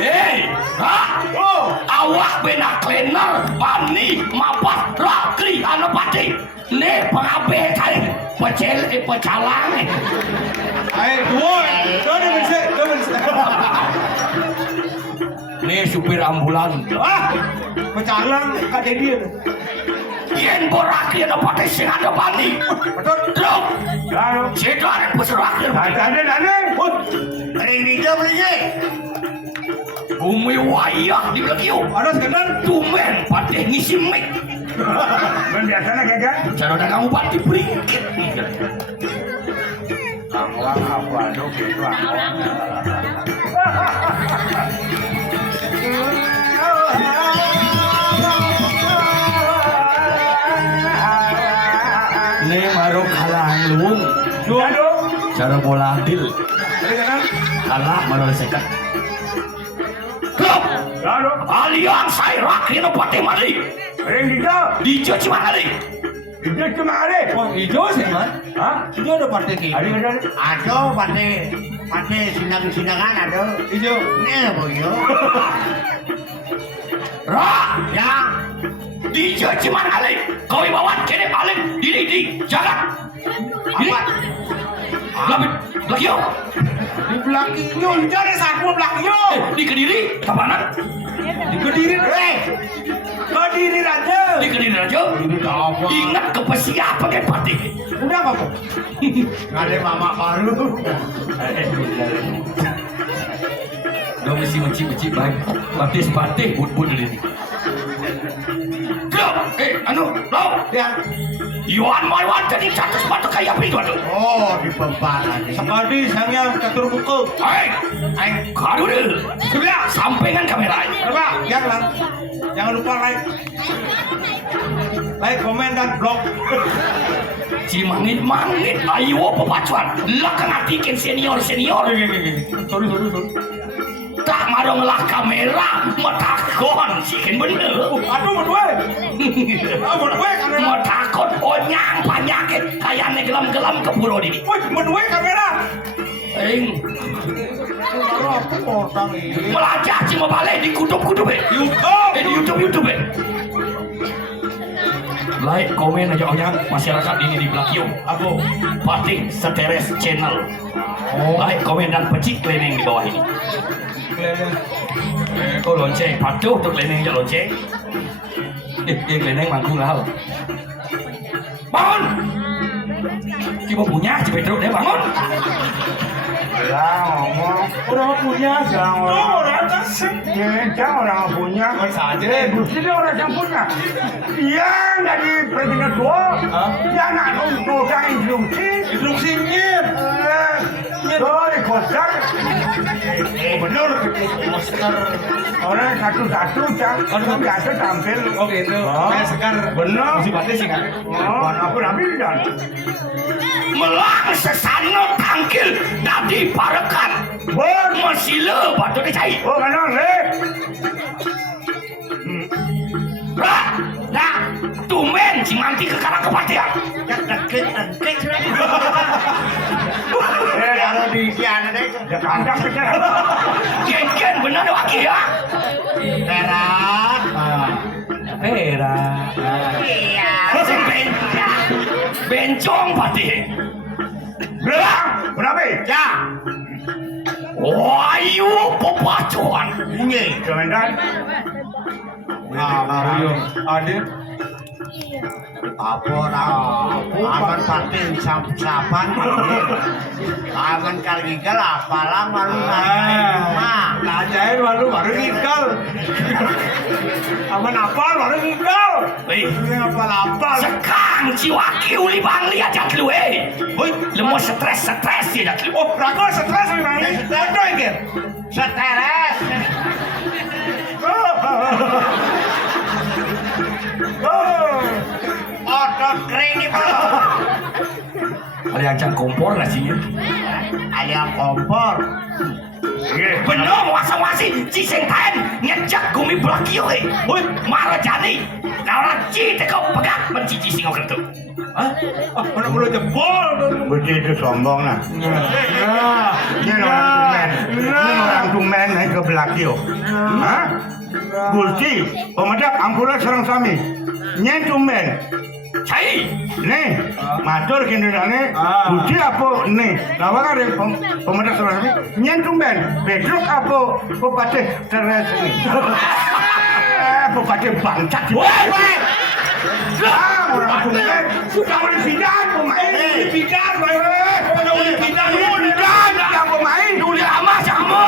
Hei, awak benak klener, bani, mapat, rakri, anu pati. Nih pengabe kain, pecalang. dua bisa. Nih supir ambulan. Pecalang kade dia. Yen boraki anu pati sing ada bani. Truk, Lalu, situ ada peserakir. ada. Ini dia belinya. Bumi wayah di belakang. Ada sekedar. Tumen pati ngisi mic. Biasanya gagal. Cara dagang ubat diberingkit. Angwang apa aduh gitu Nih maruk halang luwung. Aduh. Cara bola adil. Kalah malah sekat. Klub. Lalu, Alian saya rakyat pati mari. ring hijau. Dijo cuma hari. Itu cuma ada. Oh, hijau sih, Man. Hah? Hijau ada partai ki. Ada. Aduh, pandai sinang-sinangan aduh. Hijau. Nih boyo. Ra. Ya. Dijo cuma hari. Kau bawa kene alik di jangan. Ini. Lagi yo. Di belakangnya hijau ada sapu belakangnya. Di Kediri kapanan? Di Kediri. Kediri aja. Di Kediri aja. Ingat ke siapa ke pati. Udah apa kok? Ada mama baru. Gak mesti menci baik. Pati but ini. Lo, anu, lo. Ya. Iwan jadi satu sepatu kayak apa itu aduh. Oh, di pembaran. Sekali saya catur buku. Kado deh. Sudah, sampaikan kamera. Coba, jangan lupa like, komen dan blog. Si mangit, ayo pepacuan. Lah kan artikan senior. Sorry. Tak marong lah kamera, matakon sih kan bener. Aduh, berdua kamera. Matakon, onyang penyakit kayaknya gelam-gelam ke puro ini. Woi, berdua kamera. Apa potong ini? Melajah cuma balik di kutub-kutub di YouTube. Like, komen aja onyang masyarakat ini di belakang. Aku Patih Seteres Channel. Like, komen dan pecik keliling di bawah ini. Kau lonceng, patuh untuk keliling aja lonceng. Dia keliling mangkung lah. Bangun! Cuma punya, Cipetro, dia bangun. Ya ngomong. Orang punya, Orang kasih. Orang punya. saja. Gusti dia orang yang punya. Dia dari presiden tua. Dia nak untuk instruksinya. Sorry, koster. Bener. Poster. Orang satu-satu kan biasa tampil. Oh gitu. Kayak sekar. Bener. Si Patih sih kan. Aku nabi dan. Melang sesano tangkil dadi parekan. Masih le batu dicai. Oh kenal le. Nah, tumen si manti ke karang kepatian. Engkit. Kalau di siana deh. Ya kandak kita. Gen bener wakil ya. Perak. Pera. Iya. Bencong pati. Berapa? Ya. Wayu pepacuan. Ini. Kemendan. Ada. Apa orang aman patin sapan aman kalgigal apalah malu mah Ngajain malu baru ngikal. Aman apal baru ngikal. Wih, Apal-apal. sekarang jiwaki uli bang lihat jak lu Wih, lemo stres ya jak lu. Oh, rago stres memang ini. Betul ingin. stres otot kering nih bro Ada yang cang kompor nasinya. ada kompor Bener wasa-wasi ciseng taen ngejak gumi belaki wih. Wih, marah jani. Kalau ci teko pegat mencici singo kertu. Hah? Mana perlu jebol. begitu sombong nah Ini orang tumen naik ke belakio. Hah? Gusti, pemedak ampura serang sami. Nyen tumen. Cai. Nih, matur kinderane. Gusti apa nih? Lawan ada pemedak serang sami. Nyen tumen. Bedruk apa pepatih teres ini. Pepatih bangsat. Woi. Orang tumen. Sudah boleh sidang pemain. Sidang, Sudah boleh sidang. Sidang pemain. Udah lama sama.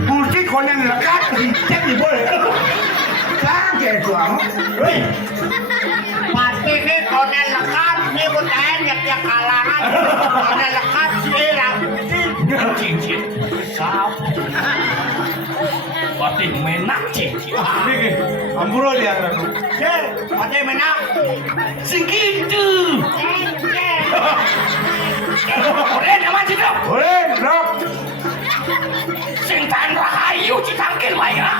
Gusti konen lekat dicek di boleh. Kaget tuh. Hei, pati ini konen lekat ini bukan yang kalangan konen lekat sih Cincin. Sap. Patih menak cincin. ampura dia aku. pati menang Sing gitu. Boleh nama citra. Boleh, Dok. Sing tahan rahayu citangkil baik lah.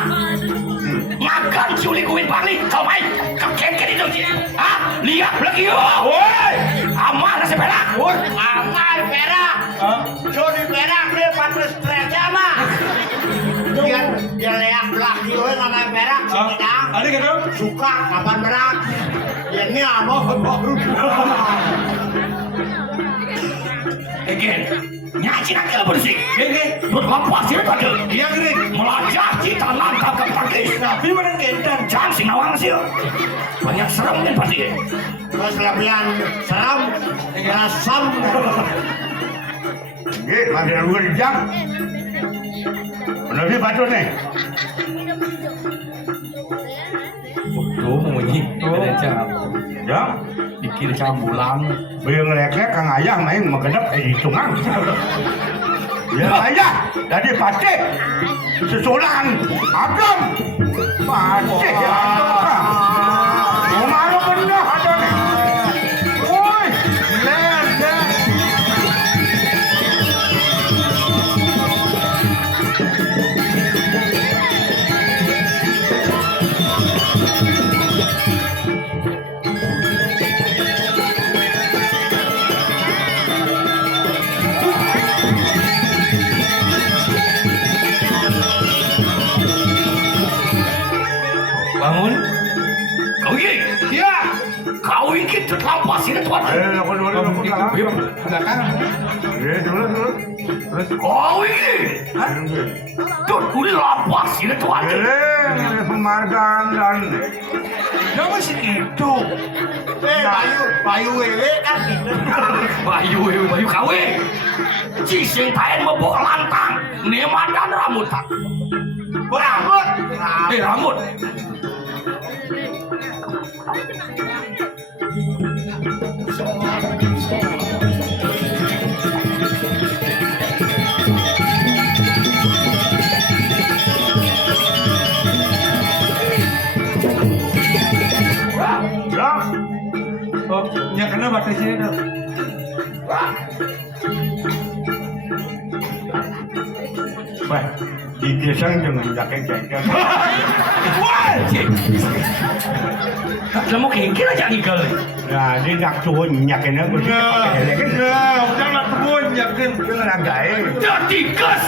Makan ciuli kuin balik kau main keken itu sih. Ah, lihat lagi yo. Woi, Amal nasi perak. amal perak Joni perak dia patut stresnya mah dia leak belaki we ngamai perak sih tidak ada gitu? suka kapan berak ini apa Again. Nyaci nak kena bersih. Berlampas sih tadi. Iya, Grik. Melajah cita nangkap ke pakis. Tapi mana kendan? Jangan sing nawang sih. Banyak serem kan pasti. terus lebihan seram rasam Nggih, mandi dulu di jam. Menawi batu nih. Tuh mengunyi. Ya, Dikir cambulan. beli ngelek-lek kang ayah main mengendap di sungang. Ya ayah, jadi pasti susulan agam. Pasti ya agam. Mana benda ada nih? Woi, ler. Bangun. Kau ini. Iya. Kau ini terlampas ini tuan. Ayo, dulu. Dulu. Terus. Kau ini. Tuh, kulit lampas ini tuan. Penghargaan dan Kamu sih itu. bayu wewe kan gitu Bayu kawe. Cising taen mebok lantang. Neman dan ramutan. rambut Rambut. Oh, nya kena batas sini dah. Wah, digesang dengan jaket jaket. Wah, kamu kengkir aja ngigal. Nah, dia nak turun nyaknya aku. Udah nak turun nyakin dengan agai. Jadi gas.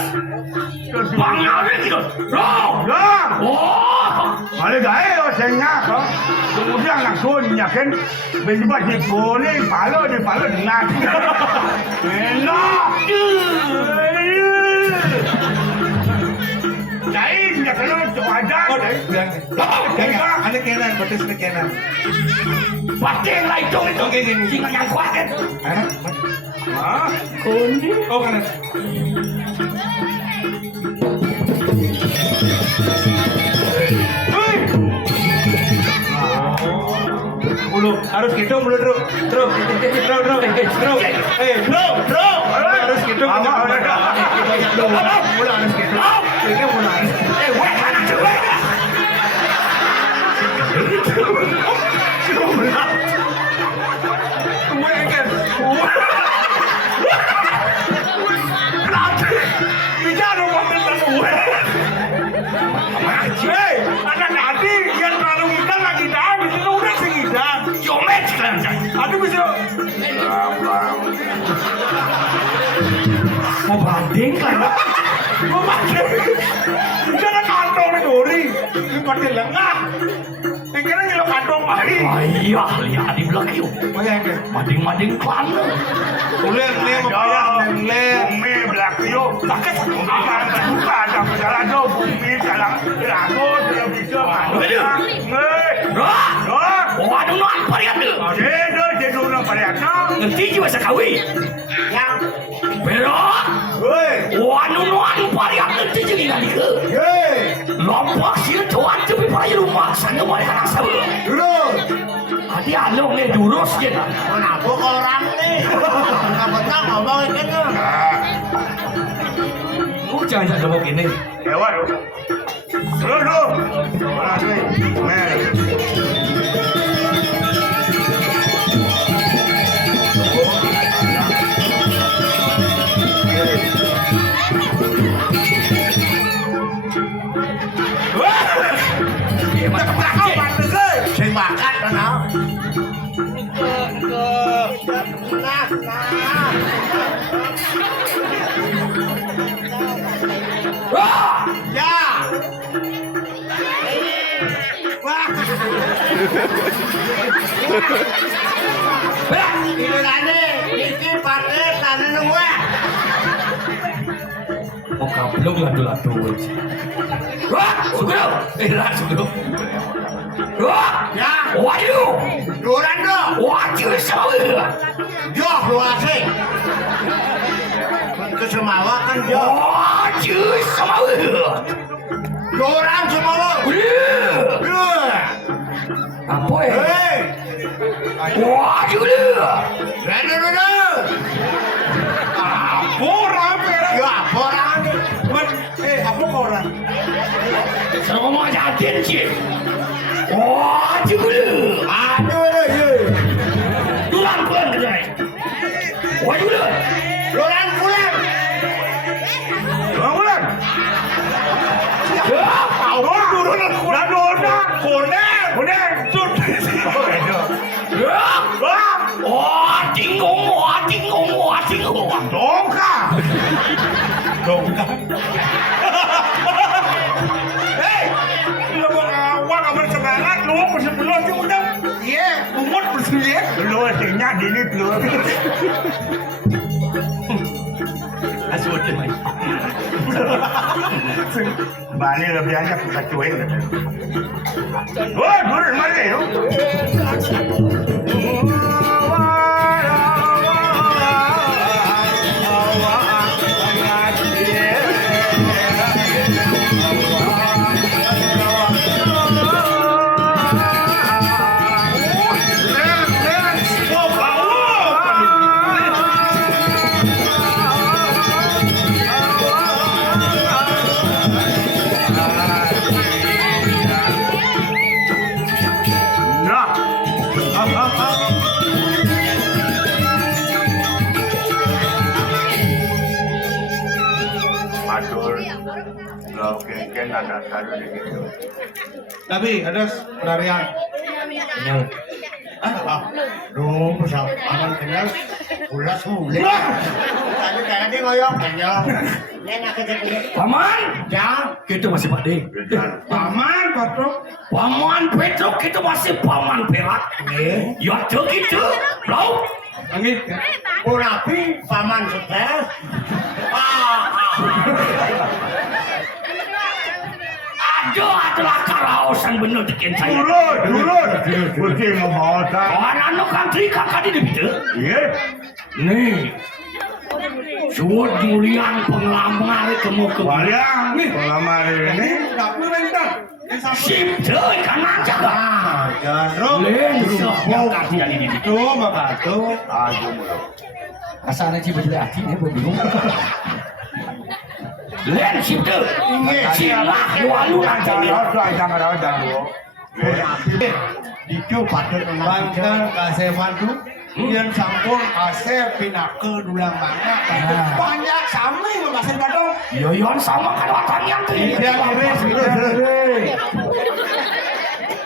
Bangalnya gitu. Roh. Ya, Oh. malah gaya oh sengak oh. Kemudian nak turun nyakin berjumpa di boleh palo dengan. Enak. Jadi nyakin itu ada. Ane kenan, betis ni kenan. Pasti yang lain dong itu. Oke, gini. Singa yang kuat kan. Ah, Kundi. oh kanan. Hei. Ulu, harus gitu mulu, Bro. Bro. Eh, bro. Harus gitu. Mulu harus gitu. Ini mulu harus. Weh, mana coba? Yomet kan. Mau banding kan? Ayah, lihat di belakang yuk. Mading-mading klan. Bumi belakio, sakit. Buka ada berjalan do, bumi jalan lagu sudah bisa. Waduh, no apa ya tu? Jadi orang pariakna. Ngerti juga sekawi. Yang Pero, waduh, no apa ya ngerti juga nggak ke? Lompat sih tuan tapi pada rumah sana boleh anak sabu. Hati alung ni durus je nak. kenapa kau orang ni? Kenapa ngomong ini? Jangan jangan ngomong ini. Lewat tu. Dulu. Mana tu? Mer. Saya makan kenal. Ya. Wah. Ini tadi, ini pakai tadi nunggu. Muka belum ladu-ladu. Wah, sugro. Lah sugro. Wah, Ya. waduh. Duran tu. Waduh, sawi. Joh luar sih. Kesemawa kan joh. Waduh, sawi. Duran semawa. Apa ya? Hei. Waduh lu. Dulu. Ya, orang. Apa kau orang? Semua jadi sih. Waduh lu. Aduh, ye. Tulang pulang kerja. Waduh lu. Duran pulang. Bangunan. Ya, ya. Wah, tinggung. Asal dia main. Balik lebih aja kita cuek. Oh, turun mana itu? Matur, lo kengken ada satu di situ. Tapi ada penarian. Duh, pesawat aman kenal. Ulas mulai. Tadi kayak dia ngoyong. Nenek kecil. Paman, Ya. kita masih Pak De. Paman, Patrok. Paman Petruk kita masih paman perak. Ya tu kita. Bro. Angin. Urapi paman sukses. Aduh Itu adalah karaosan bener dikian saya. Turut. Putih mahota. Orang anu country kakak di itu. Iya. Nih. Suwut mulian penglamar kamu ke Waliang. Pelamar ini. Dapur rendah. Sip deh kan aja kan. Jangan Len sebab kasihan ini. itu maka tuh. Aduh mulu. Asalnya sih betul hati nih bingung. Len sip deh. Silah walu aja nih. Jangan ada. Itu patut Banten kasih mantu. Yang sampun kasih pinake dulang banyak. Banyak sampai mengasih badong. Yoyon sama kan watan yang tuh. Tidak iris.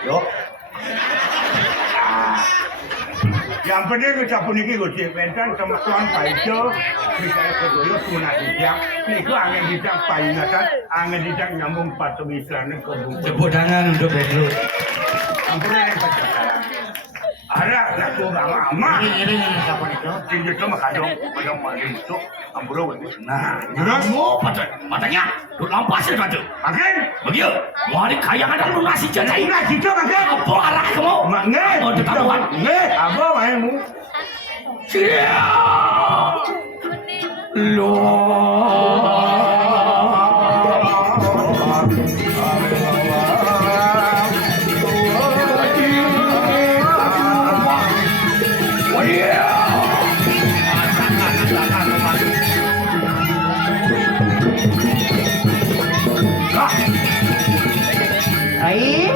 Yo. Yang penting kita pun ini gue ciptakan sama tuan Paijo, misalnya kedoyo tunai dijang, niku angin dijang payungatan, angin dijang nyambung patu misalnya ke bungkus. Tepuk tangan untuk Pedro. Ampun yang pacaran. Ada nak tu lama. ini siapa itu? Tinggi tu makadong, makadong malim tu, ampun ini. Nah, Mau patut, matanya, lu lampas itu patut. makin. Begitu, mau ada kaya ada lu nasi jatah. Ina situ makin. Apa arah kamu? Makin. Mau ditaruhan. Apa mainmu? Siap. Baik.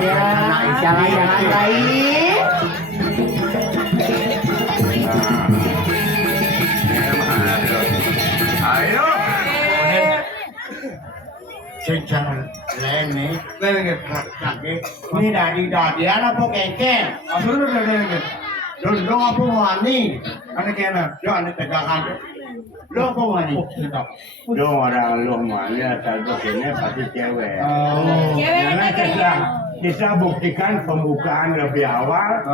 Ya, jalan-jalan baik. Ayo. Sejak lene, Lengket. ini dari dadian apa kengkeng? Asal udah lengket. Lo apa wani? Anak kena. Lo ane pegangan. Lo apa wani? Lo orang lo mana kalau sini pasti cewek. Cewek Karena itu kita buktikan pembukaan lebih awal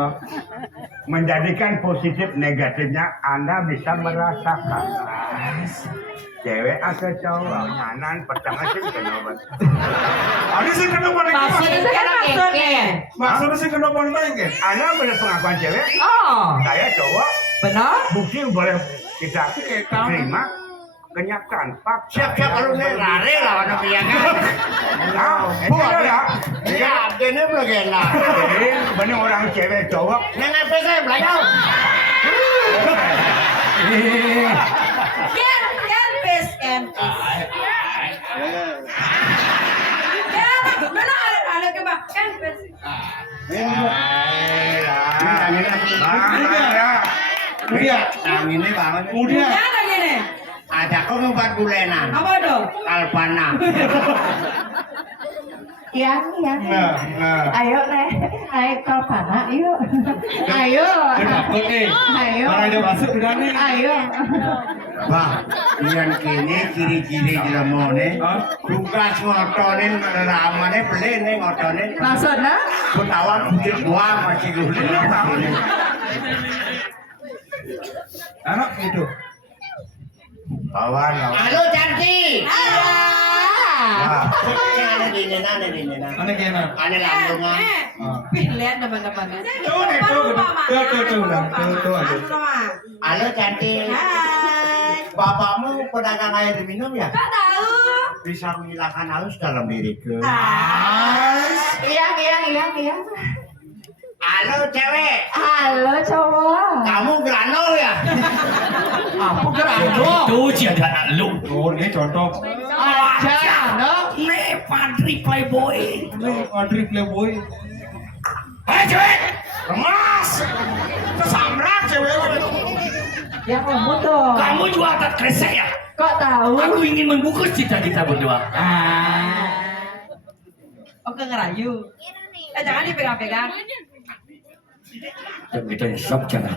menjadikan positif negatifnya Anda bisa merasakan. Cewek atau cowok nyanan pertama sih kenapa? Ada sih kena pada maksudnya kan maksudnya. Maksudnya sih kena pada lengket. Anda benar pengakuan cewek, Oh, saya cowok, benar? bukti boleh kita terima kenyataan fakta. Siap-siap kalau ini lari lah wana piangan. Itu ada. Siap, ini begini. Jadi benar orang cewek cowok. Neng apa saya belajar? Kan mana ada ke bang? Kan Udah, ini banget. Udah. ada gini. Ada kok numpat bulenan. Apa dong? Kalpana. Yang. Nah. Ayo naik kalpana, yuk. Ayo. Takut nih. Ayo. Orang ada masuk udah nih. Ayo. Bah, yang kini ciri-ciri jelemone. Tugas ngotonin ramane beli nih ngotonin. Maksudnya? Ketahuan kucing gua masih dulu. Anak itu. Kawan, Halo cantik. Ah. Ada di nena. Anak kena. Ada lambungan. Lihat teman-teman. Tuh nih, tuh. Halo cantik. Hai. Bapakmu pedagang air minum ya? Kau tahu? Bisa menghilangkan haus dalam diriku. Iya. Halo cewek. Halo cowok. Kamu granol ya? Aku gerado. Itu jaga lu. Oh, ini contoh. Aja, no. Nih, Padri Playboy. Ini Adri Playboy. Hei cewek, remas. Kesamrak cewek. Yang lembut dong. Kamu jual tat kresek ya? Kok tahu? Aku ingin membungkus cita-cita berdua. Oke ngerayu. Jangan dipegang-pegang. Kita nyesap jangan.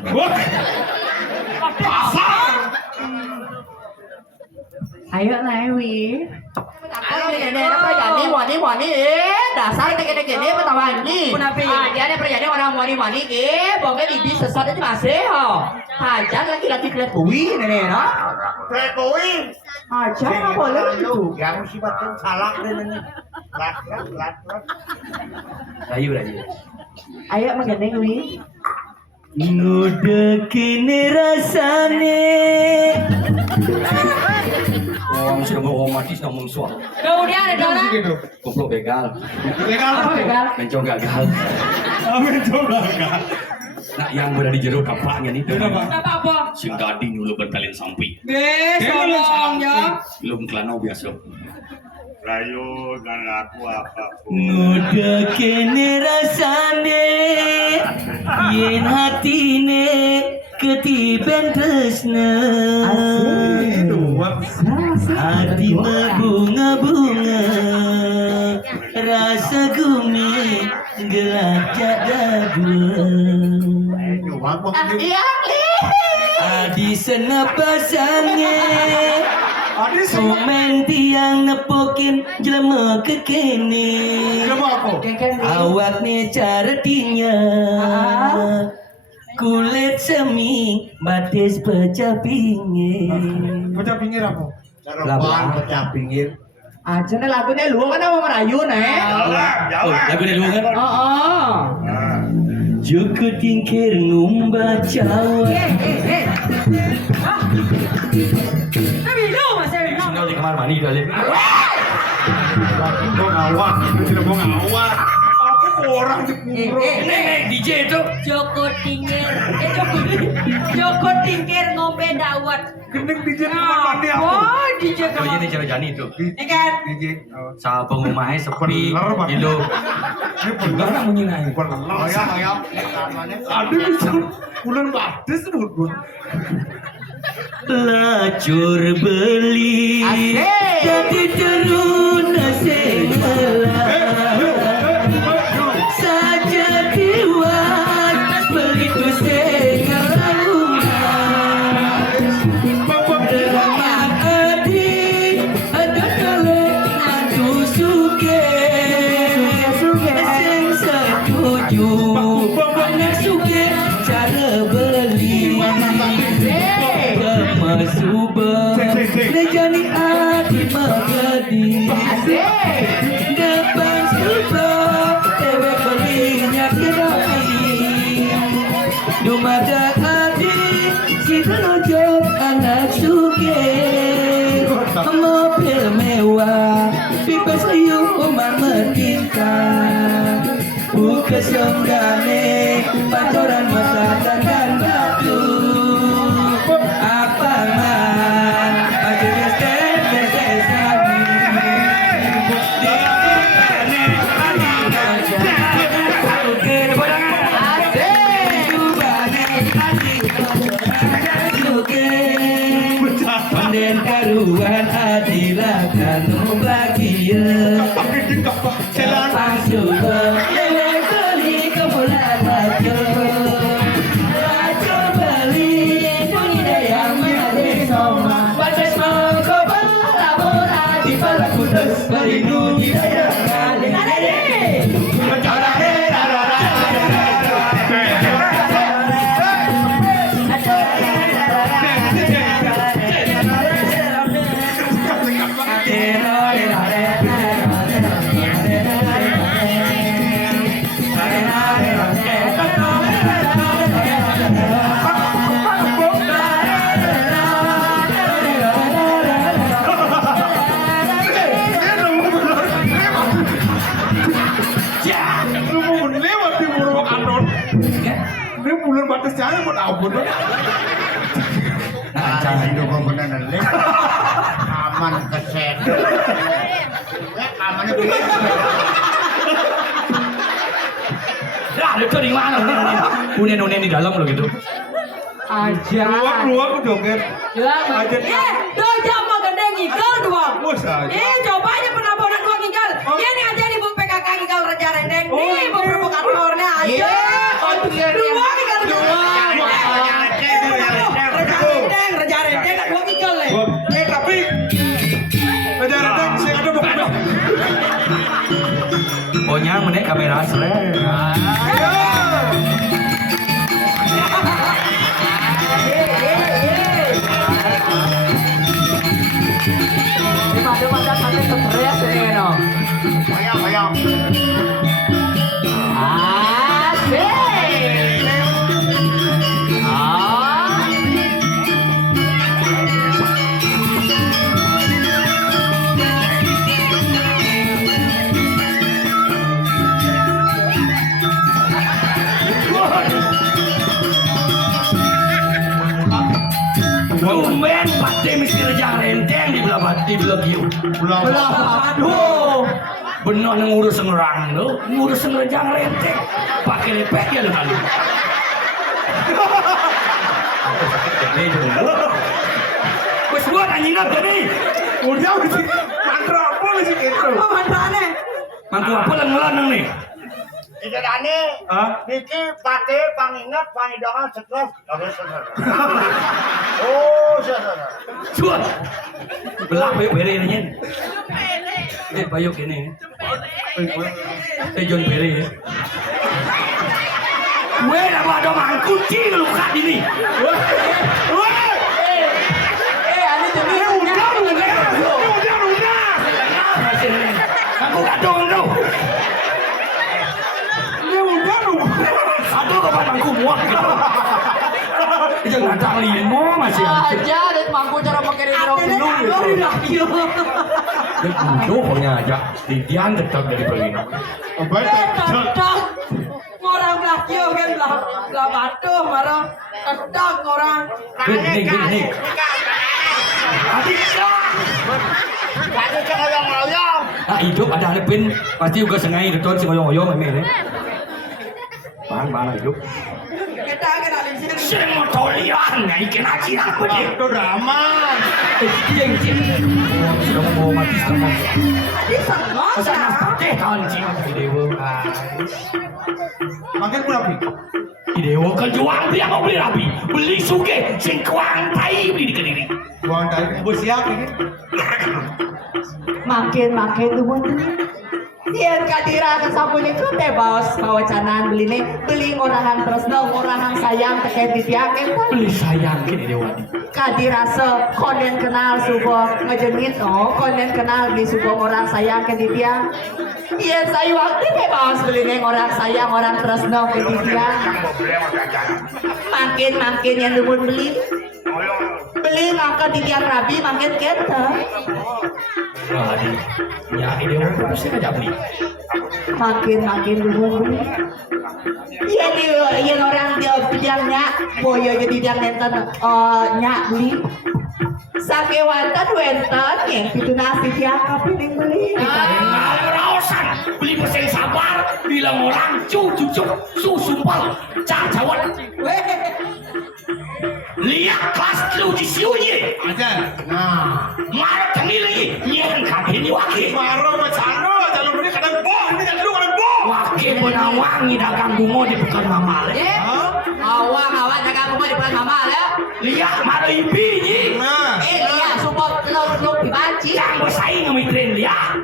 Ayo naik wi. Halo Ini apa jadi wani dasar gini pertama ini. Kunapi? Dia ada perjalanan orang wani pokoknya ibis sesat itu masih hajar laki-laki Playboy ini no. Playboy. Hajar nggak boleh gitu. Yang sifatnya salah ini. lat. Rayu. Ayo menggandeng Wi. Nudekin rasane. Oh, masih mau mati ngomong suara. Kemudian ada orang. Gitu. Goblok begal. Legal. Begal. Mencoba gagal. Amin coba kan. Nah, yang berada di jero dampaknya nih. Kenapa? Apa? Sing tadi nyulo bertalin sampai. Tolong ya. Belum kelano biasa. Rayu dan aku apapun. Nudekin rasane. Yen hatine ketiban tresna. Hati berbunga-bunga, rasa gumi gelap dada. Adi senapasannya, somen tiang nepokin jelema kekene. Awak ne caretinya, kulit semi batis pecah pingin. Pecah pinggir apa? Caroban pecah pinggir. Aja nih lagunya lu kan mau merayu nih. Jalan. Lagu ini lu kan? Oh. Joko tingkir ngumba cawa. Tapi lu masih bilang. Singgah di kamar mandi kali. Mau ngawak, tidak mau ngawak. Apa orang di DJ itu. Joko tingkir. Joko tingkir ngombe dawet. gendeng DJ kamar mandi apa? Oh, DJ Oh ini cewek Jani itu. Ini kan. DJ. Sa pengumahnya sepi. Bener, Bang. Ilo. Ini bener nak menyinai. Hoyong. Aduh bisa bulan batis bun. Lacur beli. Jadi turun segala. Saja diwat beli tu segala rumah. Ramah adi ada kale adu suke. Sing setuju anak suke cara beli. Kemasuba Nejani adi magadi. Depan suba Dewe belinya kedapi. Dumada adi Si telojok anak suke. Mobil mewah Pipa sayur umar metingkah. Buka senggane Pancoran mesra dan batu. Apa man Akhirnya stres lagi. Oke, depan Panden karuan adilah kanu bahagia. Lapang suka Lewe beli kemulan lajo. Lajo beli Bunyi dayang menade soma. Batas mongko balabor adi palakutus. Berindu di dayang kali. Ini bulan batas jaya buat ampun. Jangan itu kok beneran lek. Aman keset. Amannya begini. Dah, itu di mana? Unen di dalam lo gitu. Aja. Keluar joget. Aja. Doja mau gendeng ngikal dua. Masa. Coba aja penamponan gua ngikal. Ini aja di bu PKK ngikal Raja Rendeng. Nih bu provokatornya aja. Dua ngikal dua. Raja Rendeng dua ngikal le. Tapi Raja saya ada bukan. Pokoknya menek kamera asli. Pada satu stres ini no. Saya di belakang. Aduh. Benar ngurus ngerang lo, ngurus ngerjang rentek. Pakai lepek ya dengan lu. Wes gua nanyina tadi. Udah sih. Mantra apa sih gitu? Apa mantrane? Mantu apa lanang nih? Tidak aneh. Niki pate pangingat pangidangan setres. Oh, saudara. Suat. Belah bere ini. Bayok ini. John Bere ya. Gue dah ada mangkuk cing lu kat ini. Ada jenis Aku kat dong tu. Satu kapan mangkuk muak gitu. Jangan datang limo masih. aja dan mampu cara pakai rok dulu. Pokoknya aja Dian tetap dari Pelina. Tetap orang belakio kan belah batu marah tetap orang. Gini. Adiknya. Pate ngoyong-ngoyong. Nah hidup ada Alepin pasti juga sengaja deton si ngoyong-ngoyong ini. Bahan hidup. Kita akan alih sini. Sering motorian ya ikan aci apa dia? Itu drama. Sudah mau mati sama. Di semua. Pasal pakai kancing Dewa. Makin berapa? Dewa kan jual dia mau beli rapi, beli suge, sing kuang tai beli di kediri. Buang tadi bos siap ini. Makin tuh Tian kadira ke sampun itu teh bos mawacanan beli ngorangan terus dong ngorangan sayang terkait ditiakin kan Beli sayang ke Dewa. kadira se konden kenal subo ngejengit konden kenal di subo orang sayang ke ditiang iya saya waktu teh bos beli orang sayang orang terus dong ke ditiang makin yang dubun beli ngangkat ditiang rabi makin kenta Wah, ya Dewa pasti aja beli. makin dulu iya orang dia bidangnya boyo jadi dia nenten nyak beli sake wantan yang itu nasi dia kapiling beli Rausan beli pesen sabar bilang orang cucu susumpal cacawat lihat kelas lu di siunya Aja. marah kami lagi nyen kapini wakil Maro macano, jalur ini kadang boh, ini kan dulu kadang boh. wakil penawangi dagang bungo di pekan mamal awak jaga rumah di pelan mama ya lihat marah ipinya Nah. lihat support lo dibanci yang bersaing ngemitrin lihat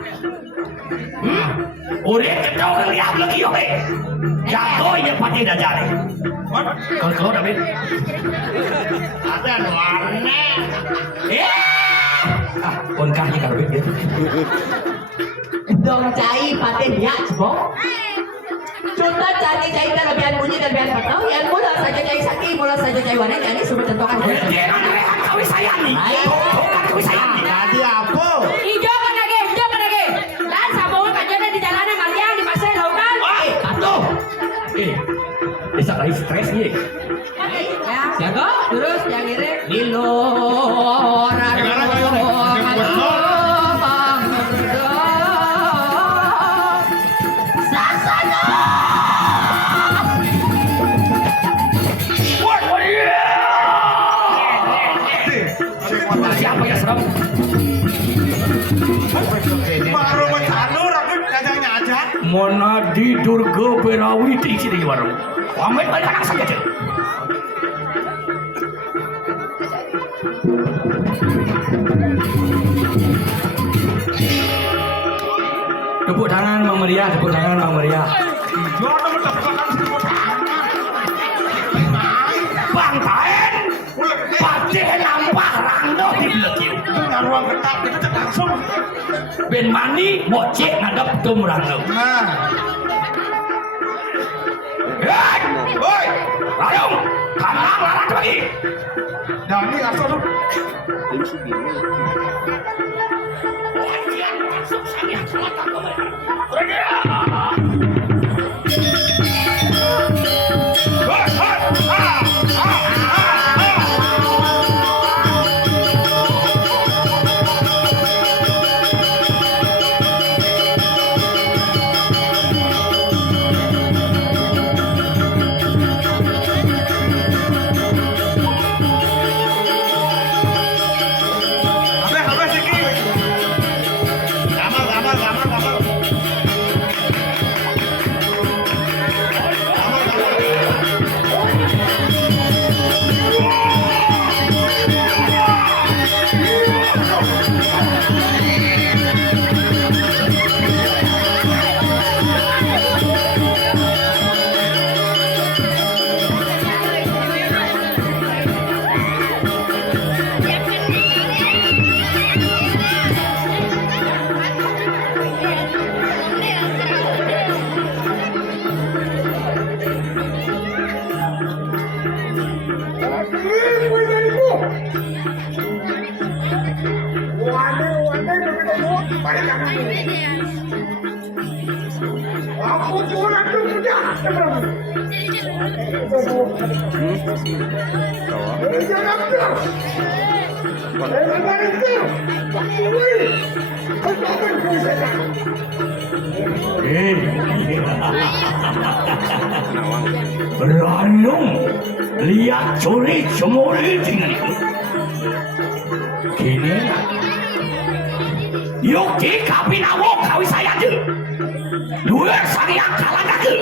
udah ketau lihat lagi oke jatuh ya pati dah jari kalau dah bet Ada aneh. konkahnya kalau bet gitu dong cai paten ya cebok contoh cai dan lebihan bunyi dan lebihan patau yang mula saja cai sakit mula saja cai wanita jadi suruh contohkan dia kan rehat kawin sayang nih kan kawin sayang nih Jadi apa? hijau kan lagi dan sabungan kajana di jalanan Mariang di pasar lautan atuh bisa lagi stres nih ya siapa terus yang ini di luar siapa yang serem Maro macano, rakyat kajangnya aja. Mona di Durga Berawiti sini warung Wamen balik anak saja deh tepuk tangan Mang Maria tepuk tangan Mang Maria Jono mendapat Bang Taen pasti nampak rangdo di belakang dengan ruang ketat kita cek langsung. Ben mani bocek ngadep tum rangdo Nah. Hei Larung kamarang larat lagi Dani asal tuh. Aku kurang muda. Ranum lihat curi cemuri dengan itu. Kini yuk di kapinawo kawi saya tu. Luar saya kalah kaki.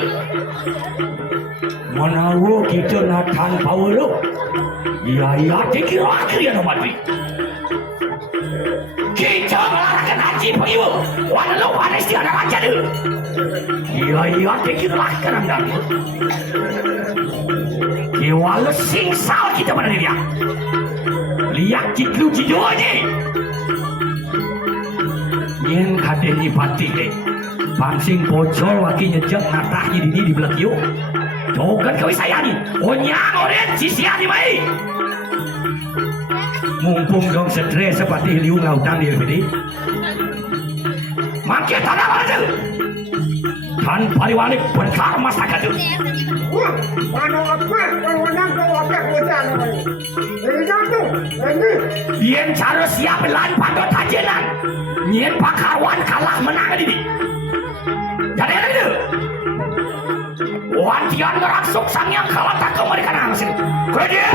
Menawo kita nak tanpa ulu. Ya dikira akhirnya nomor ni. Kita melarangkan haji pengibu. Walau waris dia nak ajar tu. Ya dikira kerana dah. Walau singsal kita pada dia. Lihat ciklu cijo ni. Yang kata ni pati ni. Pangsing bocor wakil nyejak natahnya di belah kiu. Jogan kau saya ni. Onyang oren sisian ni mai. Mumpung dong stres seperti liu ngautan dia ni. Makin tanah mana tu? Tan pariwalik berkar masyarakat tu. Mana apa? Kalau nak kau apa kerja ni? Kerja tu, ini. Yen cara siap lan pandot hajenan. Nyen pakarwan kalah menang ini. Jadi ada itu. Wan tian ngeraksuk sang yang kalah tak kembali ke nangsin. Kerja.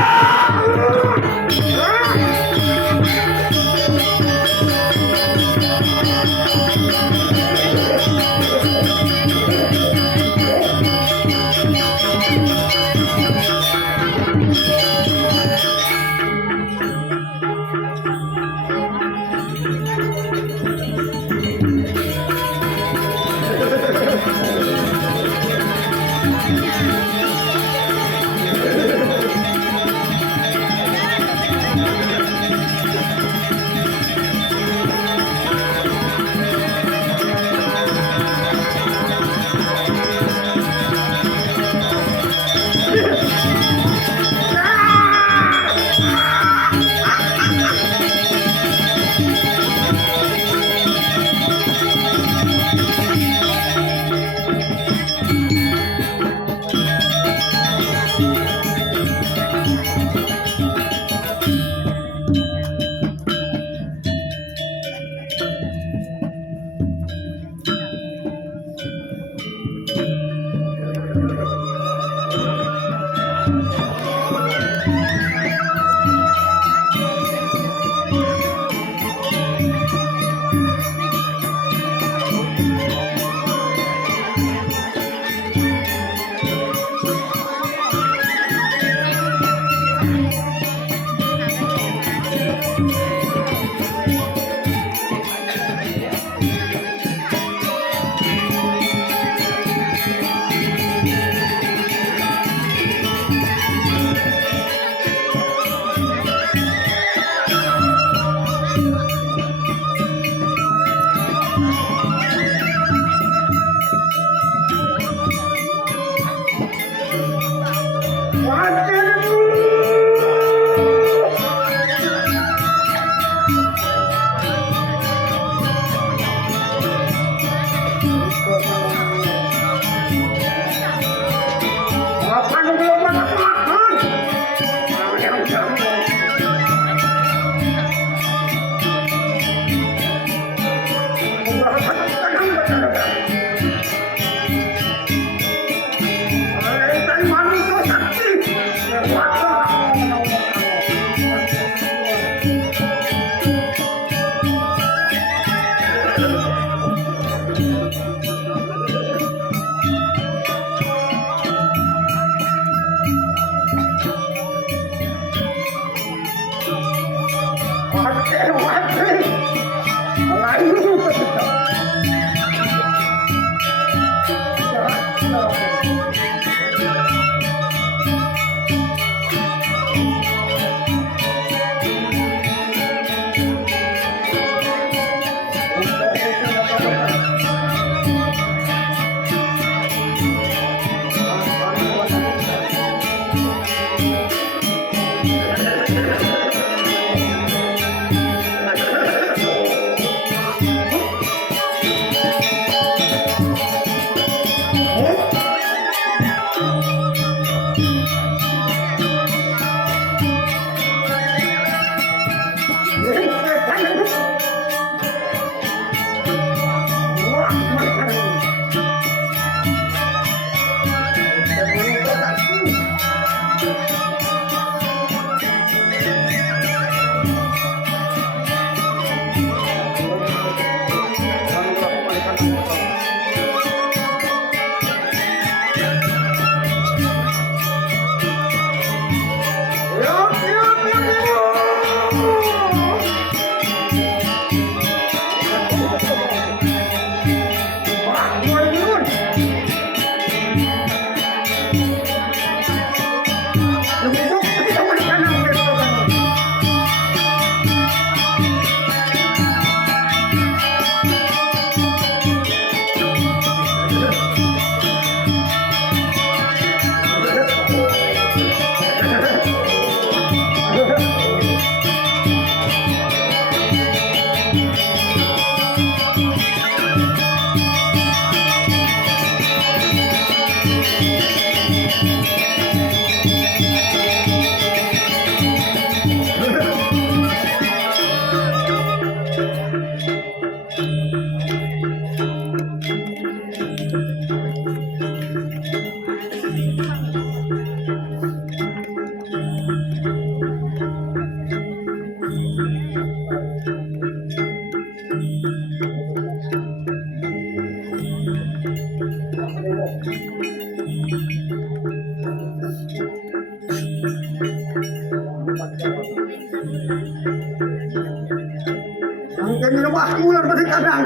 Ang kanino ba ular balik kanan?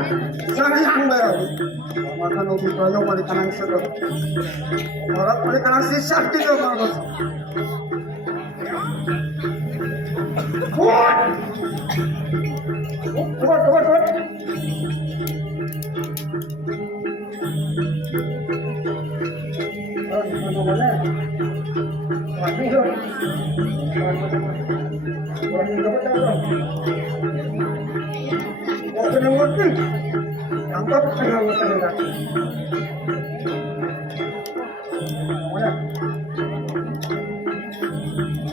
Sayang ba yun? Maka nubi kayo balik kanan sa to. Marat balik kanan si Sakti ko mga boss. Kuat! Kuat! Ano ba na? Mati yun. Huwag na huwag din. Tangkap ka na huwag talaga. Wala.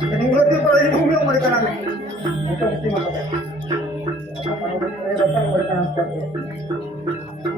Kaningulad din pala yung umiyong balik ka namin. Ito kasi mapagay. Kapag balik ka namin, balik ka namin.